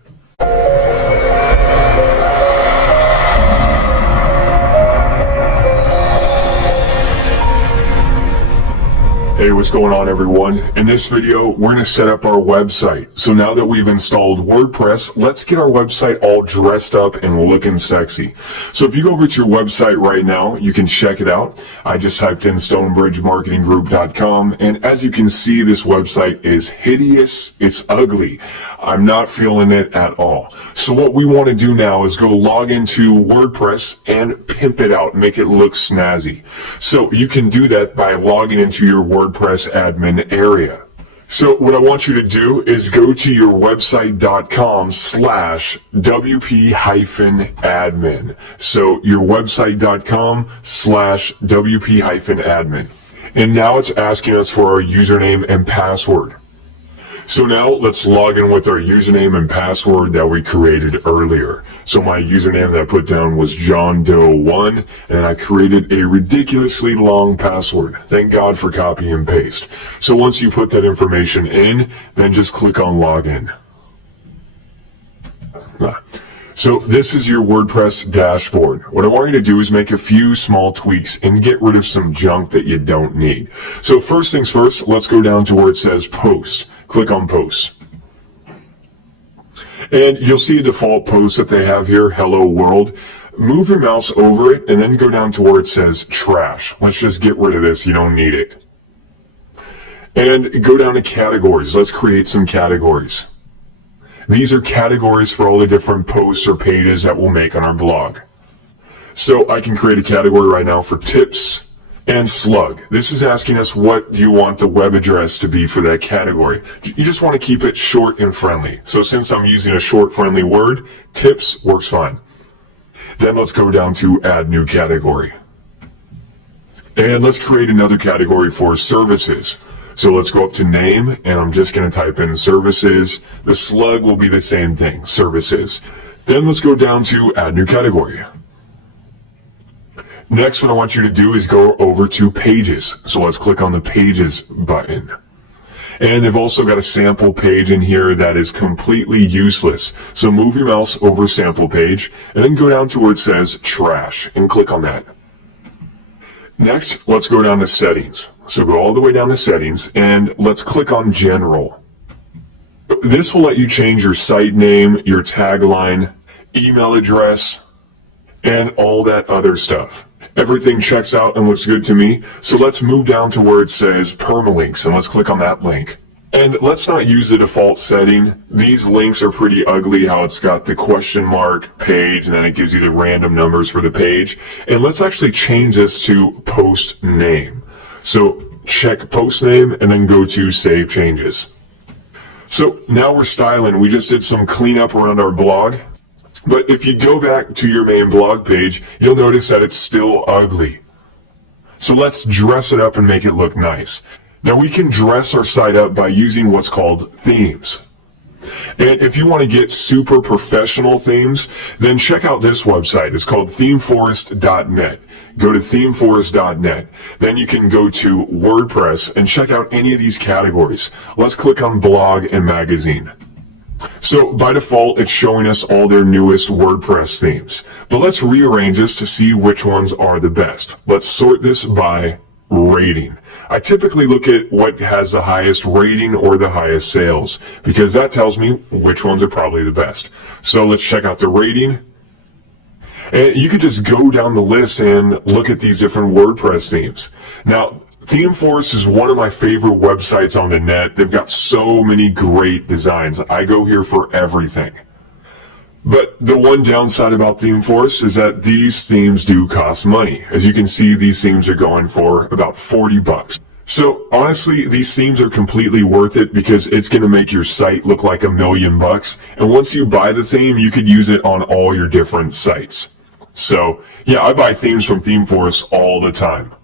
Hey, what's going on, everyone? In this video, we're going to set up our website. So now that we've installed WordPress, let's get our website all dressed up and looking sexy. So if you go over to your website right now, you can check it out. I just typed in stonebridgemarketinggroup.com, and as you can see, this website is hideous. It's ugly. I'm not feeling it at all. So what we want to do now is go log into WordPress and pimp it out, make it look snazzy. So you can do that by logging into your WordPress admin area. So what I want you to do is go to your website.com/WP-admin. So your website.com/WP-admin. And now it's asking us for our username and password. So now let's log in with our username and password that we created earlier. So my username that I put down was John Doe 1, and I created a ridiculously long password. Thank God for copy and paste. So once you put that information in, then just click on login. So this is your WordPress dashboard. What I want you to do is make a few small tweaks and get rid of some junk that you don't need. So first things first, let's go down to where it says post. Click on post. And you'll see a default post that they have here, hello world. Move your mouse over it and then go down to where it says trash. Let's just get rid of this. You don't need it. And go down to categories. Let's create some categories. These are categories for all the different posts or pages that we'll make on our blog. So I can create a category right now for tips and slug. This is asking us what do you want the web address to be for that category. You just want to keep it short and friendly. So since I'm using a short, friendly word, tips works fine. Then let's go down to add new category. And let's create another category for services. So let's go up to name, and I'm just going to type in services. The slug will be the same thing, services. Then let's go down to add new category. Next, what I want you to do is go over to pages. So let's click on the pages button. And they've also got a sample page in here that is completely useless. So move your mouse over sample page and then go down to where it says trash and click on that. Next, let's go down to settings. So go all the way down to settings and let's click on general. This will let you change your site name, your tagline, email address, and all that other stuff. Everything checks out and looks good to me. So let's move down to where it says permalinks and let's click on that link. And let's not use the default setting. These links are pretty ugly, how it's got the question mark page and then it gives you the random numbers for the page. And let's actually change this to post name. So check post name and then go to save changes. So now we're styling. We just did some cleanup around our blog. But if you go back to your main blog page, you'll notice that it's still ugly. So let's dress it up and make it look nice. Now we can dress our site up by using what's called themes. And if you want to get super professional themes, then check out this website. It's called themeforest.net. Go to themeforest.net. Then you can go to WordPress and check out any of these categories. Let's click on blog and magazine. So by default, it's showing us all their newest WordPress themes. But let's rearrange this to see which ones are the best. Let's sort this by rating. I typically look at what has the highest rating or the highest sales, because that tells me which ones are probably the best. So let's check out the rating. And you could just go down the list and look at these different WordPress themes. Now, ThemeForest is one of my favorite websites on the net. They've got so many great designs. I go here for everything. But the one downside about ThemeForest is that these themes do cost money. As you can see, these themes are going for about $40. So honestly, these themes are completely worth it because it's going to make your site look like $1 million. And once you buy the theme, you could use it on all your different sites. So yeah, I buy themes from ThemeForest all the time.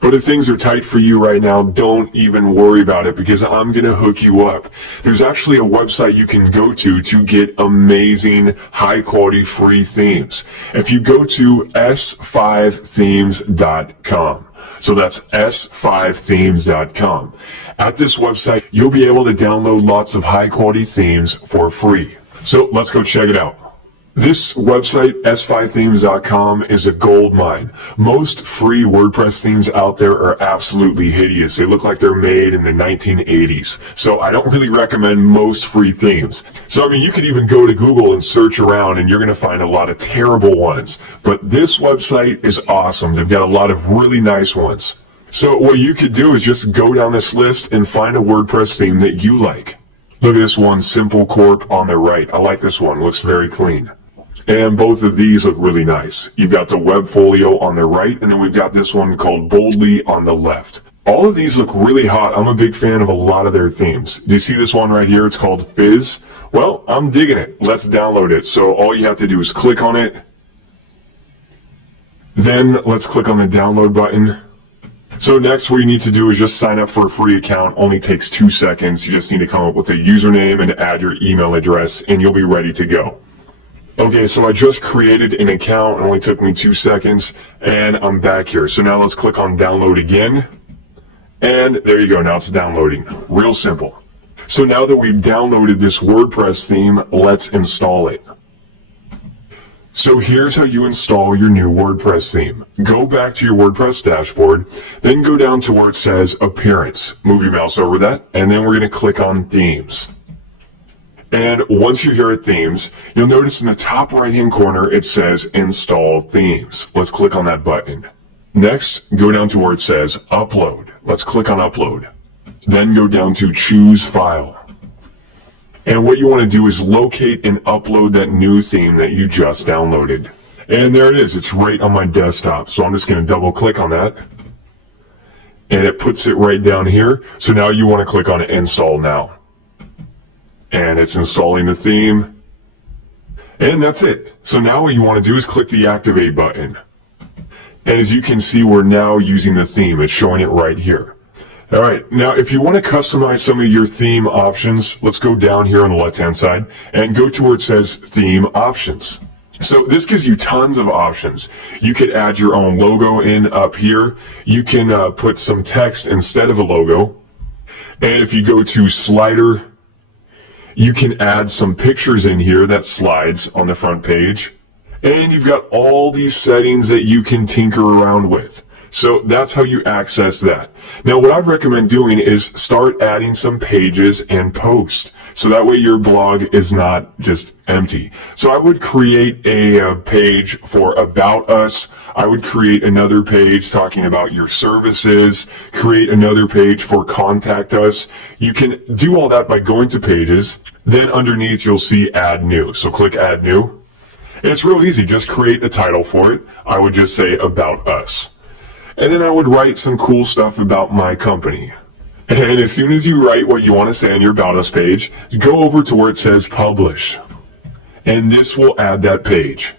But if things are tight for you right now, don't even worry about it because I'm going to hook you up. There's actually a website you can go to get amazing, high-quality free themes. If you go to s5themes.com, so that's s5themes.com. At this website, you'll be able to download lots of high-quality themes for free. So let's go check it out. This website, s5themes.com, is a gold mine. Most free WordPress themes out there are absolutely hideous. They look like they're made in the 1980s. So I don't really recommend most free themes. So I mean, you could even go to Google and search around and you're going to find a lot of terrible ones. But this website is awesome. They've got a lot of really nice ones. So what you could do is just go down this list and find a WordPress theme that you like. Look at this one, Simple Corp, on the right. I like this one. It looks very clean. And both of these look really nice. You've got the web folio on the right, and then we've got this one called Boldly on the left. All of these look really hot. I'm a big fan of a lot of their themes. Do you see this one right here? It's called Fizz. Well, I'm digging it. Let's download it. So all you have to do is click on it. Then let's click on the download button. So next what you need to do is just sign up for a free account. Only takes 2 seconds. You just need to come up with a username and add your email address, and you'll be ready to go. Okay, so I just created an account. It only took me 2 seconds, and I'm back here. So now let's click on download again. And there you go. Now it's downloading. Real simple. So now that we've downloaded this WordPress theme, let's install it. So here's how you install your new WordPress theme. Go back to your WordPress dashboard, then go down to where it says Appearance. Move your mouse over that, and then we're going to click on Themes. And once you're here at Themes, you'll notice in the top right-hand corner, it says Install Themes. Let's click on that button. Next, go down to where it says Upload. Let's click on Upload. Then go down to Choose File. And what you want to do is locate and upload that new theme that you just downloaded. And there it is. It's right on my desktop. So I'm just going to double click on that. And it puts it right down here. So now you want to click on Install Now. And it's installing the theme. And that's it. So now what you want to do is click the Activate button. And as you can see, we're now using the theme. It's showing it right here. All right, now if you want to customize some of your theme options, let's go down here on the left-hand side and go to where it says Theme Options. So this gives you tons of options. You could add your own logo in up here. You can put some text instead of a logo. And if you go to Slider, you can add some pictures in here that slides on the front page. And you've got all these settings that you can tinker around with. So that's how you access that. Now what I'd recommend doing is start adding some pages and post. So that way your blog is not just empty. So I would create a page for About Us. I would create another page talking about your services. Create another page for Contact Us. You can do all that by going to Pages. Then underneath you'll see Add New. So click Add New. And it's real easy. Just create a title for it. I would just say About Us. And then I would write some cool stuff about my company. And as soon as you write what you want to say on your About Us page, go over to where it says Publish. And this will add that page.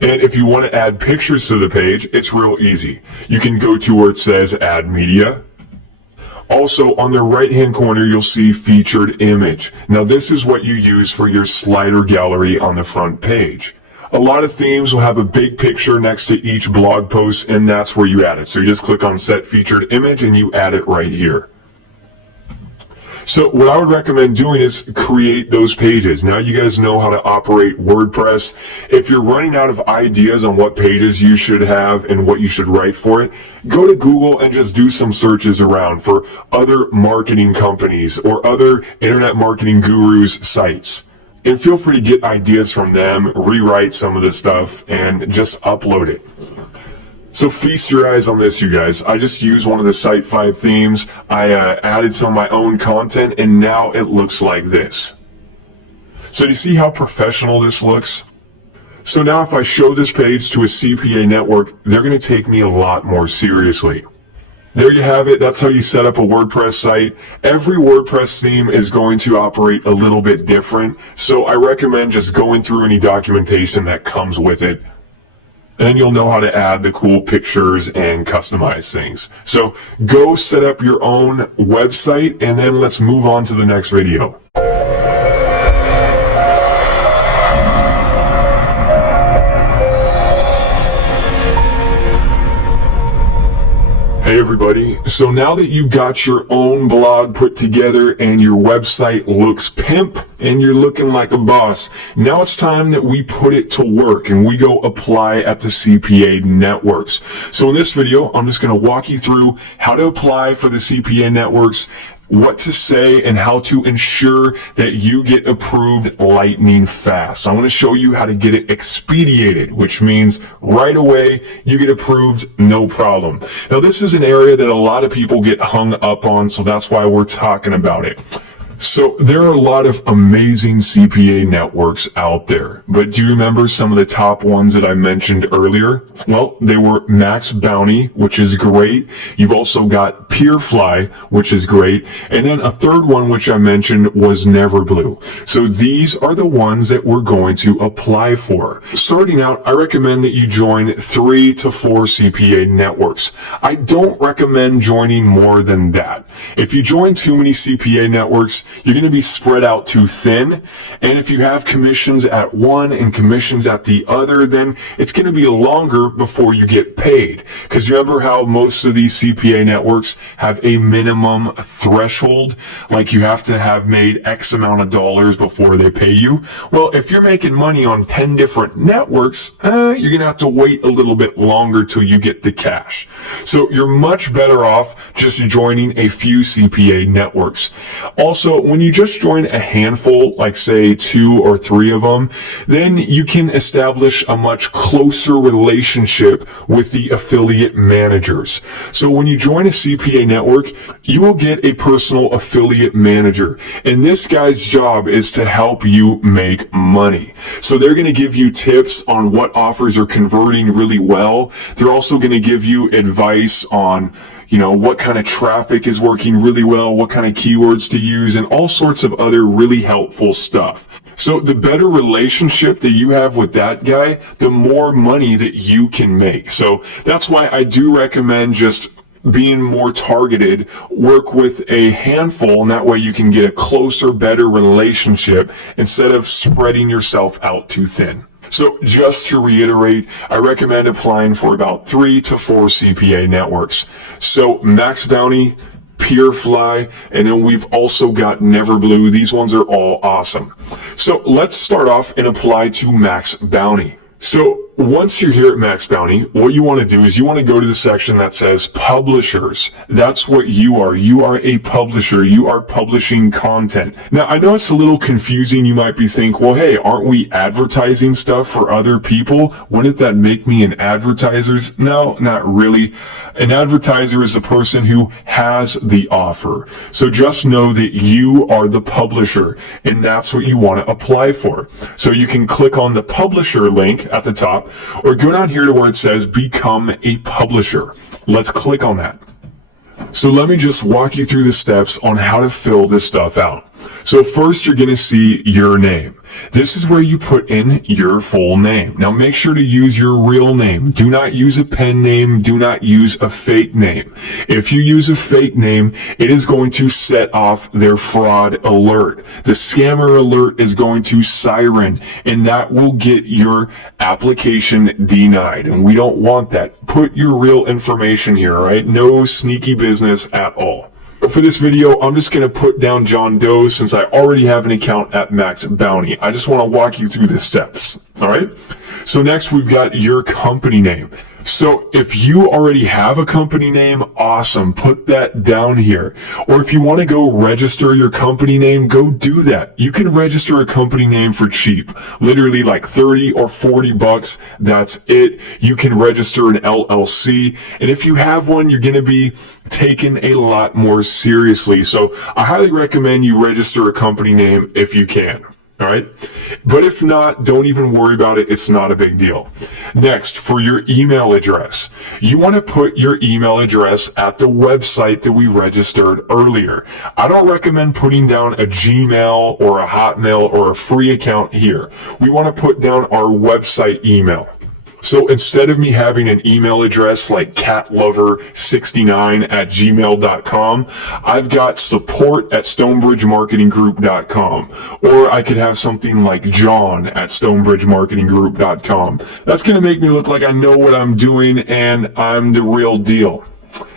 And if you want to add pictures to the page, it's real easy. You can go to where it says Add Media. Also, on the right-hand corner, you'll see Featured Image. Now, this is what you use for your slider gallery on the front page. A lot of themes will have a big picture next to each blog post, and that's where you add it. So you just click on Set Featured Image, and you add it right here. So what I would recommend doing is create those pages. Now you guys know how to operate WordPress. If you're running out of ideas on what pages you should have and what you should write for it, go to Google and just do some searches around for other marketing companies or other internet marketing gurus' sites. And feel free to get ideas from them, rewrite some of the stuff, and just upload it. So feast your eyes on this, you guys. I just used one of the Site 5 themes. I added some of my own content, and now it looks like this. So do you see how professional this looks? So now if I show this page to a CPA network, they're going to take me a lot more seriously. There you have it. That's how you set up a WordPress site. Every WordPress theme is going to operate a little bit different, so I recommend just going through any documentation that comes with it. And you'll know how to add the cool pictures and customize things. So go set up your own website, and then let's move on to the next video. Hey everybody, so now that you've got your own blog put together and your website looks pimp and you're looking like a boss, now it's time that we put it to work and we go apply at the CPA networks. So in this video, I'm just going to walk you through how to apply for the CPA networks, what to say, and how to ensure that you get approved lightning fast. So I'm going to show you how to get it expedited, which means right away you get approved, no problem. Now this is an area that a lot of people get hung up on, so that's why we're talking about it. So there are a lot of amazing CPA networks out there, but do you remember some of the top ones that I mentioned earlier? Well, they were Max Bounty, which is great. You've also got Peerfly, which is great. And then a third one, which I mentioned, was Neverblue. So these are the ones that we're going to apply for. Starting out, I recommend that you join 3 to 4 CPA networks. I don't recommend joining more than that. If you join too many CPA networks, you're going to be spread out too thin. And if you have commissions at one and commissions at the other, then it's going to be longer before you get paid. Because remember how most of these CPA networks have a minimum threshold, like you have to have made X amount of dollars before they pay you. Well, if you're making money on 10 different networks, you're going to have to wait a little bit longer till you get the cash. So you're much better off just joining a few CPA networks. Also, when you just join a handful, like say 2 or 3 of them, then you can establish a much closer relationship with the affiliate managers. So when you join a CPA network, you will get a personal affiliate manager. And this guy's job is to help you make money. So they're going to give you tips on what offers are converting really well. They're also going to give you advice on what kind of traffic is working really well, what kind of keywords to use, and all sorts of other really helpful stuff. So the better relationship that you have with that guy, the more money that you can make. So that's why I do recommend just being more targeted, work with a handful, and that way you can get a closer, better relationship instead of spreading yourself out too thin. So just to reiterate, I recommend applying for about 3 to 4 CPA networks. So Max Bounty, Peerfly, and then we've also got Neverblue. These ones are all awesome. So let's start off and apply to Max Bounty. So once you're here at Max Bounty, what you want to do is you want to go to the section that says publishers. That's what you are. You are a publisher. You are publishing content. Now, I know it's a little confusing. You might be thinking, well, hey, aren't we advertising stuff for other people? Wouldn't that make me an advertiser? No, not really. An advertiser is a person who has the offer. So just know that you are the publisher, and that's what you want to apply for. So you can click on the publisher link at the top, or go down here to where it says become a publisher. Let's click on that. So let me just walk you through the steps on how to fill this stuff out. So first you're going to see your name. This is where you put in your full name. Now make sure to use your real name. Do not use a pen name. Do not use a fake name. If you use a fake name, it is going to set off their fraud alert. The scammer alert is going to siren, and that will get your application denied. And we don't want that. Put your real information here, all right? No sneaky business at all. For this video, I'm just going to put down John Doe since I already have an account at Max Bounty. I just want to walk you through the steps. All right. So next we've got your company name. So if you already have a company name, awesome. Put that down here. Or if you want to go register your company name, go do that. You can register a company name for cheap. Literally like 30 or 40 bucks. That's it. You can register an LLC. And if you have one, you're going to be taken a lot more seriously. So I highly recommend you register a company name if you can. All right. But if not, don't even worry about it. It's not a big deal. Next, for your email address, you want to put your email address at the website that we registered earlier. I don't recommend putting down a Gmail or a Hotmail or a free account here. We want to put down our website email. So instead of me having an email address like catlover69@gmail.com, I've got support@stonebridgemarketinggroup.com. Or I could have something like john@stonebridgemarketinggroup.com. That's going to make me look like I know what I'm doing and I'm the real deal.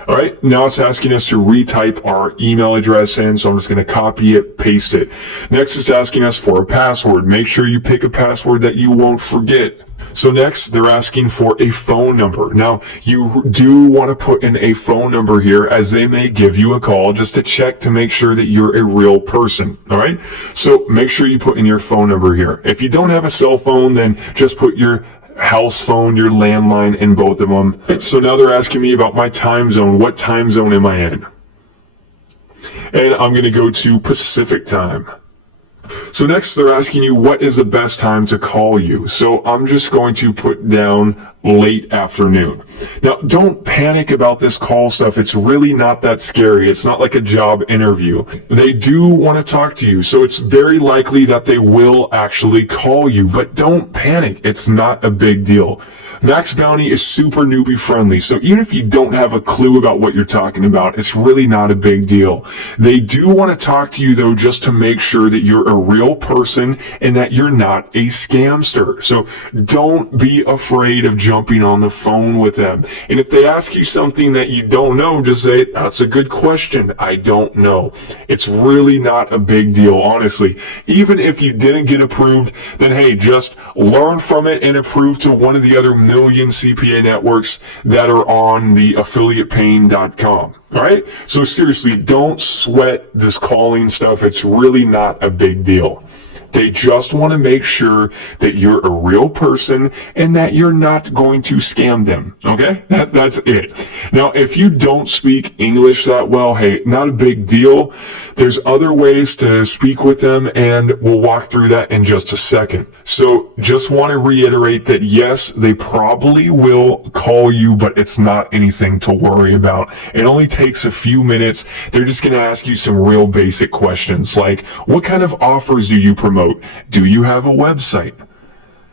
All right, now it's asking us to retype our email address in, so I'm just going to copy it, paste it. Next, it's asking us for a password. Make sure you pick a password that you won't forget. So next, they're asking for a phone number. Now, you do want to put in a phone number here as they may give you a call just to check to make sure that you're a real person. All right, so make sure you put in your phone number here. If you don't have a cell phone, then just put your house phone, your landline in both of them. So now they're asking me about my time zone. What time zone am I in? And I'm going to go to Pacific time. So next they're asking you what is the best time to call you. So I'm just going to put down late afternoon. Now don't panic about this call stuff. It's really not that scary. It's not like a job interview. They do want to talk to you. So it's very likely that they will actually call you, but don't panic. It's not a big deal. Max Bounty is super newbie friendly, so even if you don't have a clue about what you're talking about, it's really not a big deal. They do want to talk to you though, just to make sure that you're a real person and that you're not a scamster. So don't be afraid of jumping on the phone with them. And if they ask you something that you don't know, just say, that's a good question. I don't know. It's really not a big deal, honestly. Even if you didn't get approved, then hey, just learn from it and approve to one of the other million CPA networks that are on the affiliatepain.com. All right. So seriously, don't sweat this calling stuff. It's really not a big deal. They just want to make sure that you're a real person and that you're not going to scam them. Okay? That's it. Now, if you don't speak English that well, hey, not a big deal. There's other ways to speak with them, and we'll walk through that in just a second. So just want to reiterate that yes, they probably will call you, but it's not anything to worry about. It only takes a few minutes. They're just going to ask you some real basic questions like, what kind of offers do you promote? Do you have a website?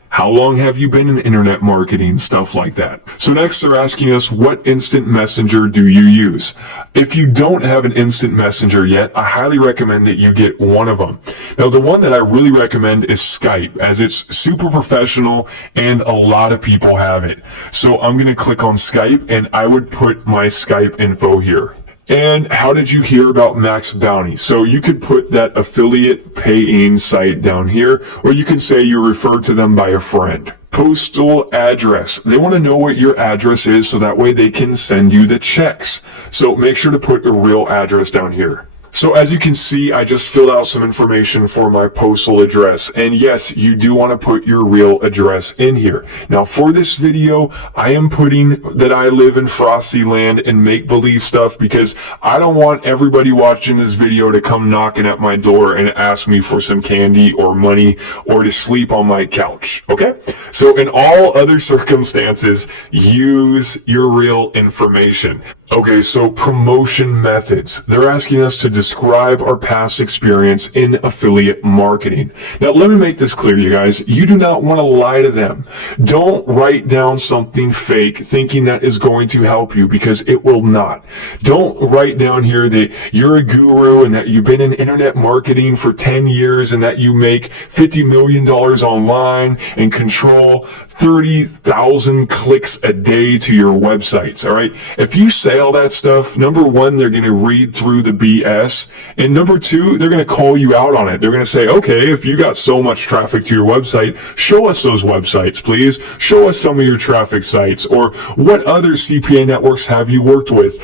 How long have you been in internet marketing? Stuff like that. So next they're asking us, what instant messenger do you use? If you don't have an instant messenger yet, I highly recommend that you get one of them. Now the one that I really recommend is Skype, as it's super professional and a lot of people have it. So I'm going to click on Skype and I would put my Skype info here. And how did you hear about Max Bounty? So you could put that affiliate paying site down here, or you can say you referred to them by a friend. Postal address. They want to know what your address is so that way they can send you the checks. So make sure to put a real address down here. So as you can see, I just filled out some information for my postal address. And yes, you do want to put your real address in here. Now for this video, I am putting that I live in Frosty Land and make-believe stuff because I don't want everybody watching this video to come knocking at my door and ask me for some candy or money or to sleep on my couch. Okay? So in all other circumstances, use your real information. Okay, so promotion methods. They're asking us to describe our past experience in affiliate marketing. Now, let me make this clear, you guys. You do not want to lie to them. Don't write down something fake thinking that is going to help you, because it will not. Don't write down here that you're a guru and that you've been in internet marketing for 10 years and that you make $50 million online and control 30,000 clicks a day to your websites, all right? If you say all that stuff, number one, they're going to read through the BS, and number two, they're going to call you out on it. They're going to say, okay, if you got so much traffic to your website, show us those websites, please. Show us some of your traffic sites, or what other CPA networks have you worked with?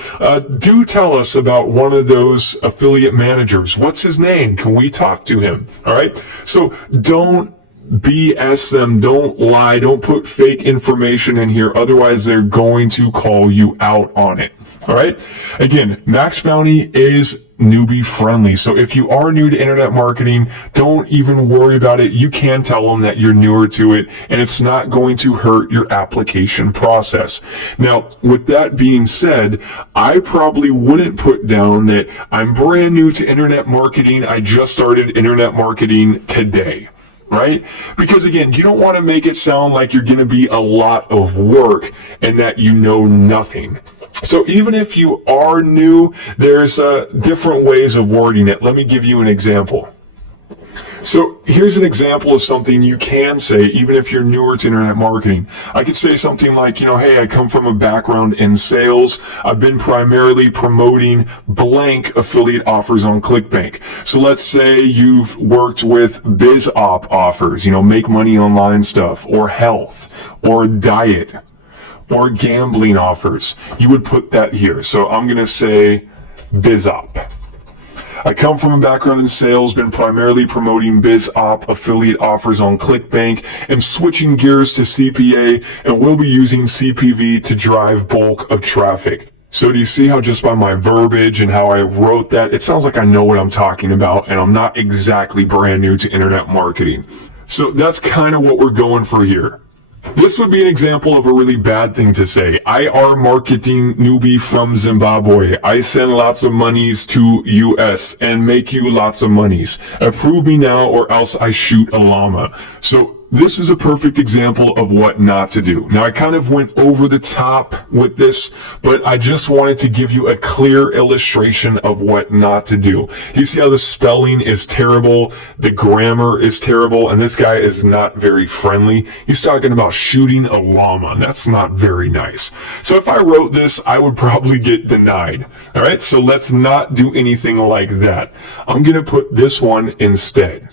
Do tell us about one of those affiliate managers. What's his name? Can we talk to him? All right? So don't BS them, don't lie, don't put fake information in here, otherwise they're going to call you out on it. All right? Again, Max Bounty is newbie friendly. So if you are new to internet marketing, don't even worry about it. You can tell them that you're newer to it, and it's not going to hurt your application process. Now, with that being said, I probably wouldn't put down that I'm brand new to internet marketing. I just started internet marketing today. Right? Because again, you don't want to make it sound like you're going to be a lot of work and that you know nothing. So even if you are new, there's different ways of wording it. Let me give you an example. So here's an example of something you can say even if you're newer to internet marketing. I could say something like, hey, I come from a background in sales. I've been primarily promoting blank affiliate offers on ClickBank. So let's say you've worked with BizOp offers, make money online stuff, or health, or diet, or gambling offers. You would put that here. So I'm going to say BizOp. I come from a background in sales, been primarily promoting BizOp affiliate offers on ClickBank, am switching gears to CPA, and will be using CPV to drive bulk of traffic. So do you see how just by my verbiage and how I wrote that, it sounds like I know what I'm talking about, and I'm not exactly brand new to internet marketing. So that's kind of what we're going for here. This would be an example of a really bad thing to say. I are marketing newbie from Zimbabwe. I send lots of monies to US and make you lots of monies. Approve me now or else I shoot a llama. So this is a perfect example of what not to do. Now, I kind of went over the top with this, but I just wanted to give you a clear illustration of what not to do. You see how the spelling is terrible, the grammar is terrible, and this guy is not very friendly. He's talking about shooting a llama. That's not very nice. So if I wrote this, I would probably get denied. All right, so let's not do anything like that. I'm going to put this one instead.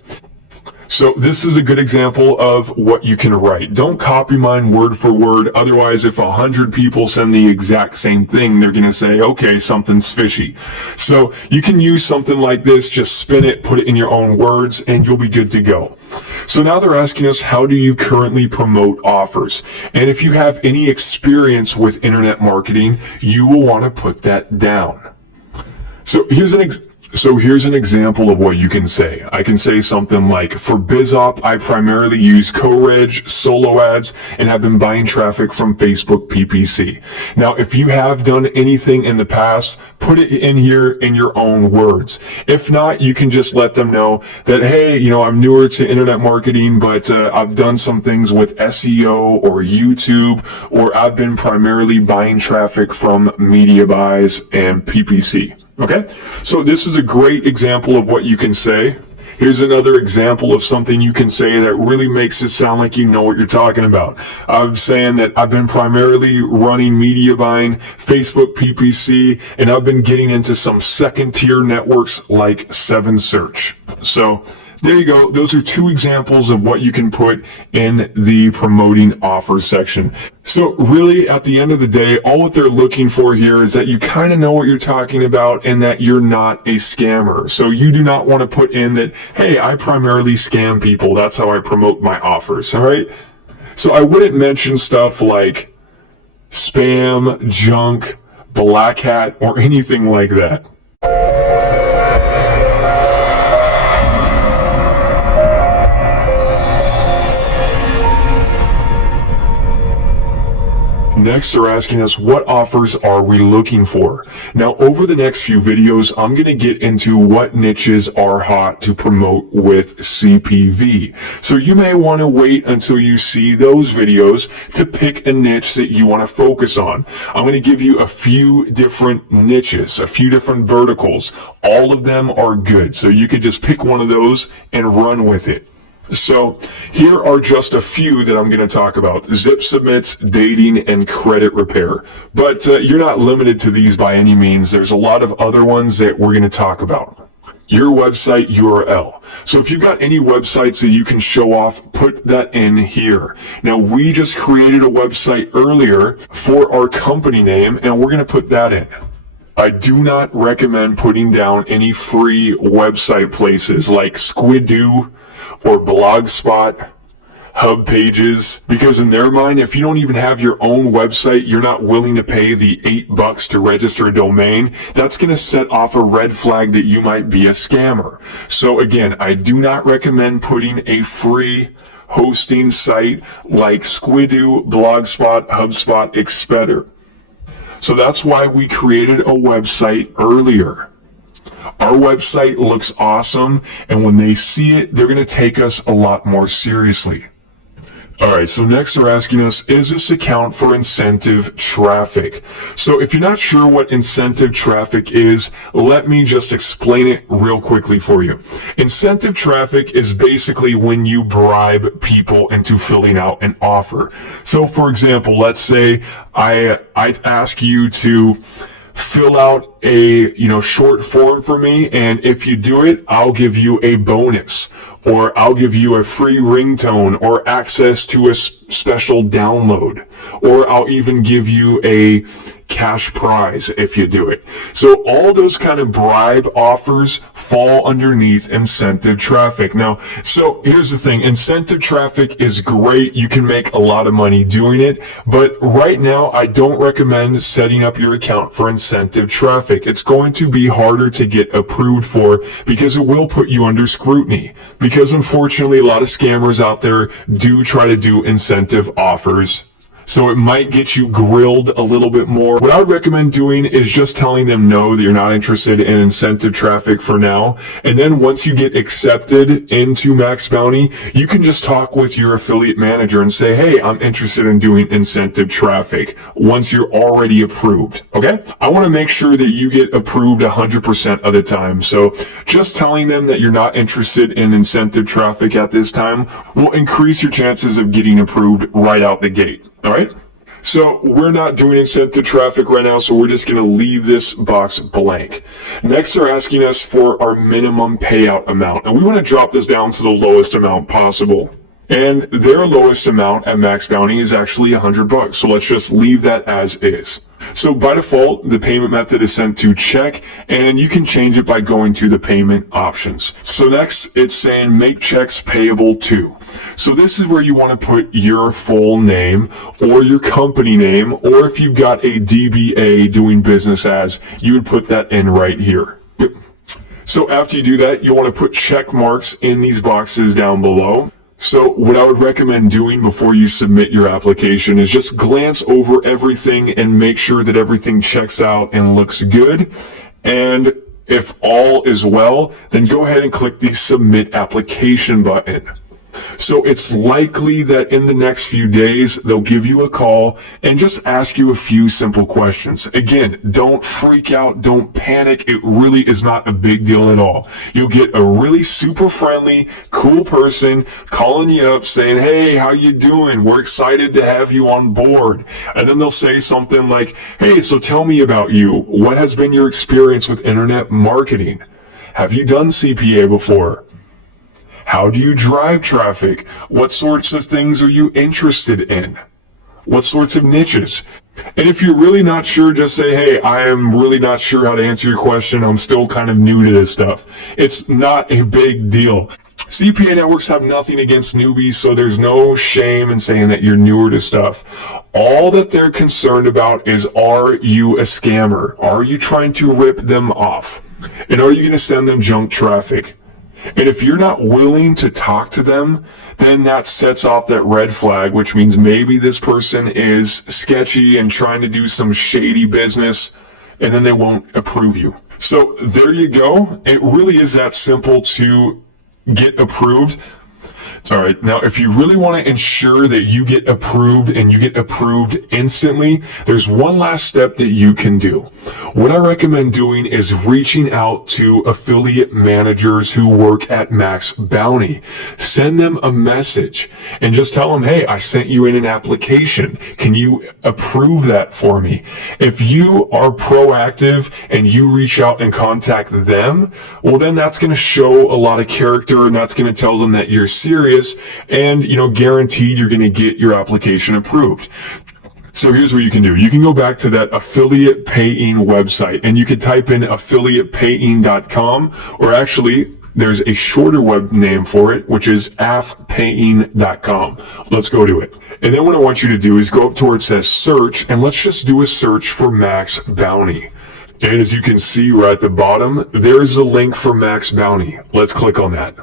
So this is a good example of what you can write. Don't copy mine word for word. Otherwise, if 100 people send the exact same thing, they're going to say, okay, something's fishy. So you can use something like this, just spin it, put it in your own words, and you'll be good to go. So now they're asking us, how do you currently promote offers? And if you have any experience with internet marketing, you will want to put that down. So here's an example of what you can say. I can say something like, for BizOp, I primarily use co-reg, solo ads, and have been buying traffic from Facebook PPC. Now, if you have done anything in the past, put it in here in your own words. If not, you can just let them know that, hey, I'm newer to internet marketing, but I've done some things with SEO or YouTube, or I've been primarily buying traffic from media buys and PPC. Okay, so this is a great example of what you can say. Here's another example of something you can say that really makes it sound like you know what you're talking about. I'm saying that I've been primarily running media buying, Facebook PPC, and I've been getting into some second tier networks like 7 Search. So there you go. Those are 2 examples of what you can put in the promoting offers section. So really, at the end of the day, all what they're looking for here is that you kind of know what you're talking about and that you're not a scammer. So you do not want to put in that, hey, I primarily scam people. That's how I promote my offers. All right. So I wouldn't mention stuff like spam, junk, black hat, or anything like that. Next, they're asking us, what offers are we looking for? Now, over the next few videos, I'm going to get into what niches are hot to promote with CPV. So you may want to wait until you see those videos to pick a niche that you want to focus on. I'm going to give you a few different niches, a few different verticals. All of them are good. So you could just pick one of those and run with it. So here are just a few that I'm going to talk about: zip submits, dating, and credit repair. But you're not limited to these by any means. There's a lot of other ones that we're going to talk about. Your website URL. So if you've got any websites that you can show off, put that in here. Now, we just created a website earlier for our company name, and we're going to put that in. I do not recommend putting down any free website places like Squidoo or Blogspot, Hub Pages, because in their mind, if you don't even have your own website, you're not willing to pay the $8 to register a domain, that's going to set off a red flag that you might be a scammer. So again, I do not recommend putting a free hosting site like Squidoo, Blogspot, HubSpot, etc. So that's why we created a website earlier. Our website looks awesome, and when they see it, they're going to take us a lot more seriously. All right, so next they're asking us, is this account for incentive traffic? So if you're not sure what incentive traffic is, let me just explain it real quickly for you. Incentive traffic is basically when you bribe people into filling out an offer. So for example, let's say I ask you to fill out a short form for me, and if you do it, I'll give you a bonus, or I'll give you a free ringtone, or access to a special download, or I'll even give you a cash prize if you do it. So all those kind of bribe offers fall underneath incentive traffic. Now, so here's the thing. Incentive traffic is great. You can make a lot of money doing it. But right now, I don't recommend setting up your account for incentive traffic. It's going to be harder to get approved for because it will put you under scrutiny. Because unfortunately, a lot of scammers out there do try to do incentive offers. So it might get you grilled a little bit more. What I would recommend doing is just telling them no, that you're not interested in incentive traffic for now. And then once you get accepted into Max Bounty, you can just talk with your affiliate manager and say, hey, I'm interested in doing incentive traffic once you're already approved. Okay? I want to make sure that you get approved 100% of the time. So just telling them that you're not interested in incentive traffic at this time will increase your chances of getting approved right out the gate. All right, so we're not doing incentive traffic right now, so we're just going to leave this box blank. Next, they're asking us for our minimum payout amount, and we want to drop this down to the lowest amount possible. And their lowest amount at Max Bounty is actually $100. So let's just leave that as is. So by default, the payment method is sent to check, and you can change it by going to the payment options. So next, it's saying make checks payable to. So this is where you want to put your full name or your company name, or if you've got a DBA doing business as, you would put that in right here. Yep. So after you do that, you want to put check marks in these boxes down below. So what I would recommend doing before you submit your application is just glance over everything and make sure that everything checks out and looks good. And if all is well, then go ahead and click the submit application button. So it's likely that in the next few days, they'll give you a call and just ask you a few simple questions. Again, don't freak out. Don't panic. It really is not a big deal at all. You'll get a really super friendly, cool person calling you up saying, hey, how you doing? We're excited to have you on board. And then they'll say something like, hey, so tell me about you. What has been your experience with internet marketing? Have you done CPA before? How do you drive traffic? What sorts of things are you interested in? What sorts of niches? And if you're really not sure, just say, hey, I am really not sure how to answer your question. I'm still kind of new to this stuff. It's not a big deal. CPA networks have nothing against newbies, so there's no shame in saying that you're newer to stuff. All that they're concerned about is, are you a scammer? Are you trying to rip them off? And are you going to send them junk traffic? And if you're not willing to talk to them, then that sets off that red flag, which means maybe this person is sketchy and trying to do some shady business, and then they won't approve you. So there you go. It really is that simple to get approved. All right, now if you really want to ensure that you get approved and you get approved instantly, there's one last step that you can do. What I recommend doing is reaching out to affiliate managers who work at Max Bounty. Send them a message and just tell them, hey, I sent you in an application. Can you approve that for me? If you are proactive and you reach out and contact them, well, then that's going to show a lot of character, and that's going to tell them that you're serious, and guaranteed you're going to get your application approved. So here's what you can do. You can go back to that affiliate paying website, and you can type in affiliatepaying.com, or actually there's a shorter web name for it, which is affpaying.com. Let's go to it. And then what I want you to do is go up to where it says search, and let's just do a search for Max Bounty. And as you can see right at the bottom, there's a link for Max Bounty. Let's click on that.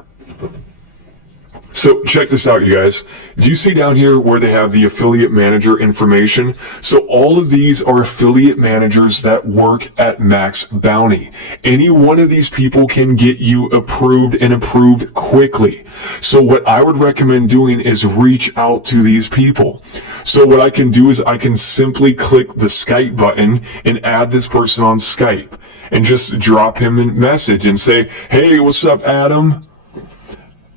So check this out, you guys. Do you see down here where they have the affiliate manager information? So all of these are affiliate managers that work at Max Bounty. Any one of these people can get you approved, and approved quickly. So what I would recommend doing is reach out to these people. So what I can do is I can simply click the Skype button and add this person on Skype and just drop him a message and say, hey, what's up, Adam?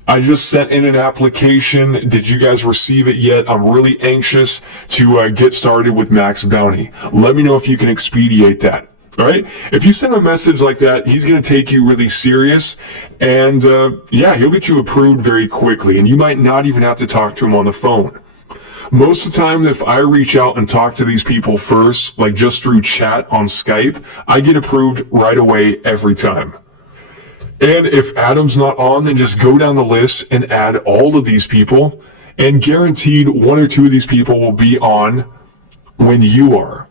I just sent in an application. Did you guys receive it yet? I'm really anxious to get started with Max Bounty. Let me know if you can expedite that. All right? If you send a message like that, he's going to take you really serious, and he'll get you approved very quickly, and you might not even have to talk to him on the phone. Most of the time, if I reach out and talk to these people first, like just through chat on Skype, I get approved right away every time. And if Adam's not on, then just go down the list and add all of these people, and guaranteed one or two of these people will be on when you are.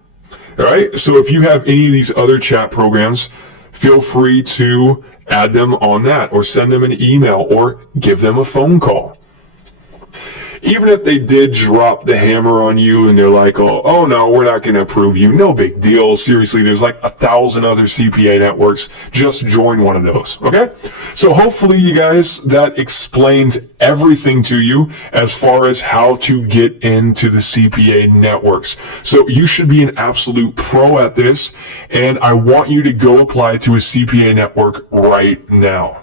All right? So if you have any of these other chat programs, feel free to add them on that, or send them an email, or give them a phone call. Even if they did drop the hammer on you and they're like, oh no, we're not going to approve you, no big deal. Seriously, there's like 1,000 other CPA networks. Just join one of those, okay? So hopefully, you guys, that explains everything to you as far as how to get into the CPA networks. So you should be an absolute pro at this, and I want you to go apply to a CPA network right now.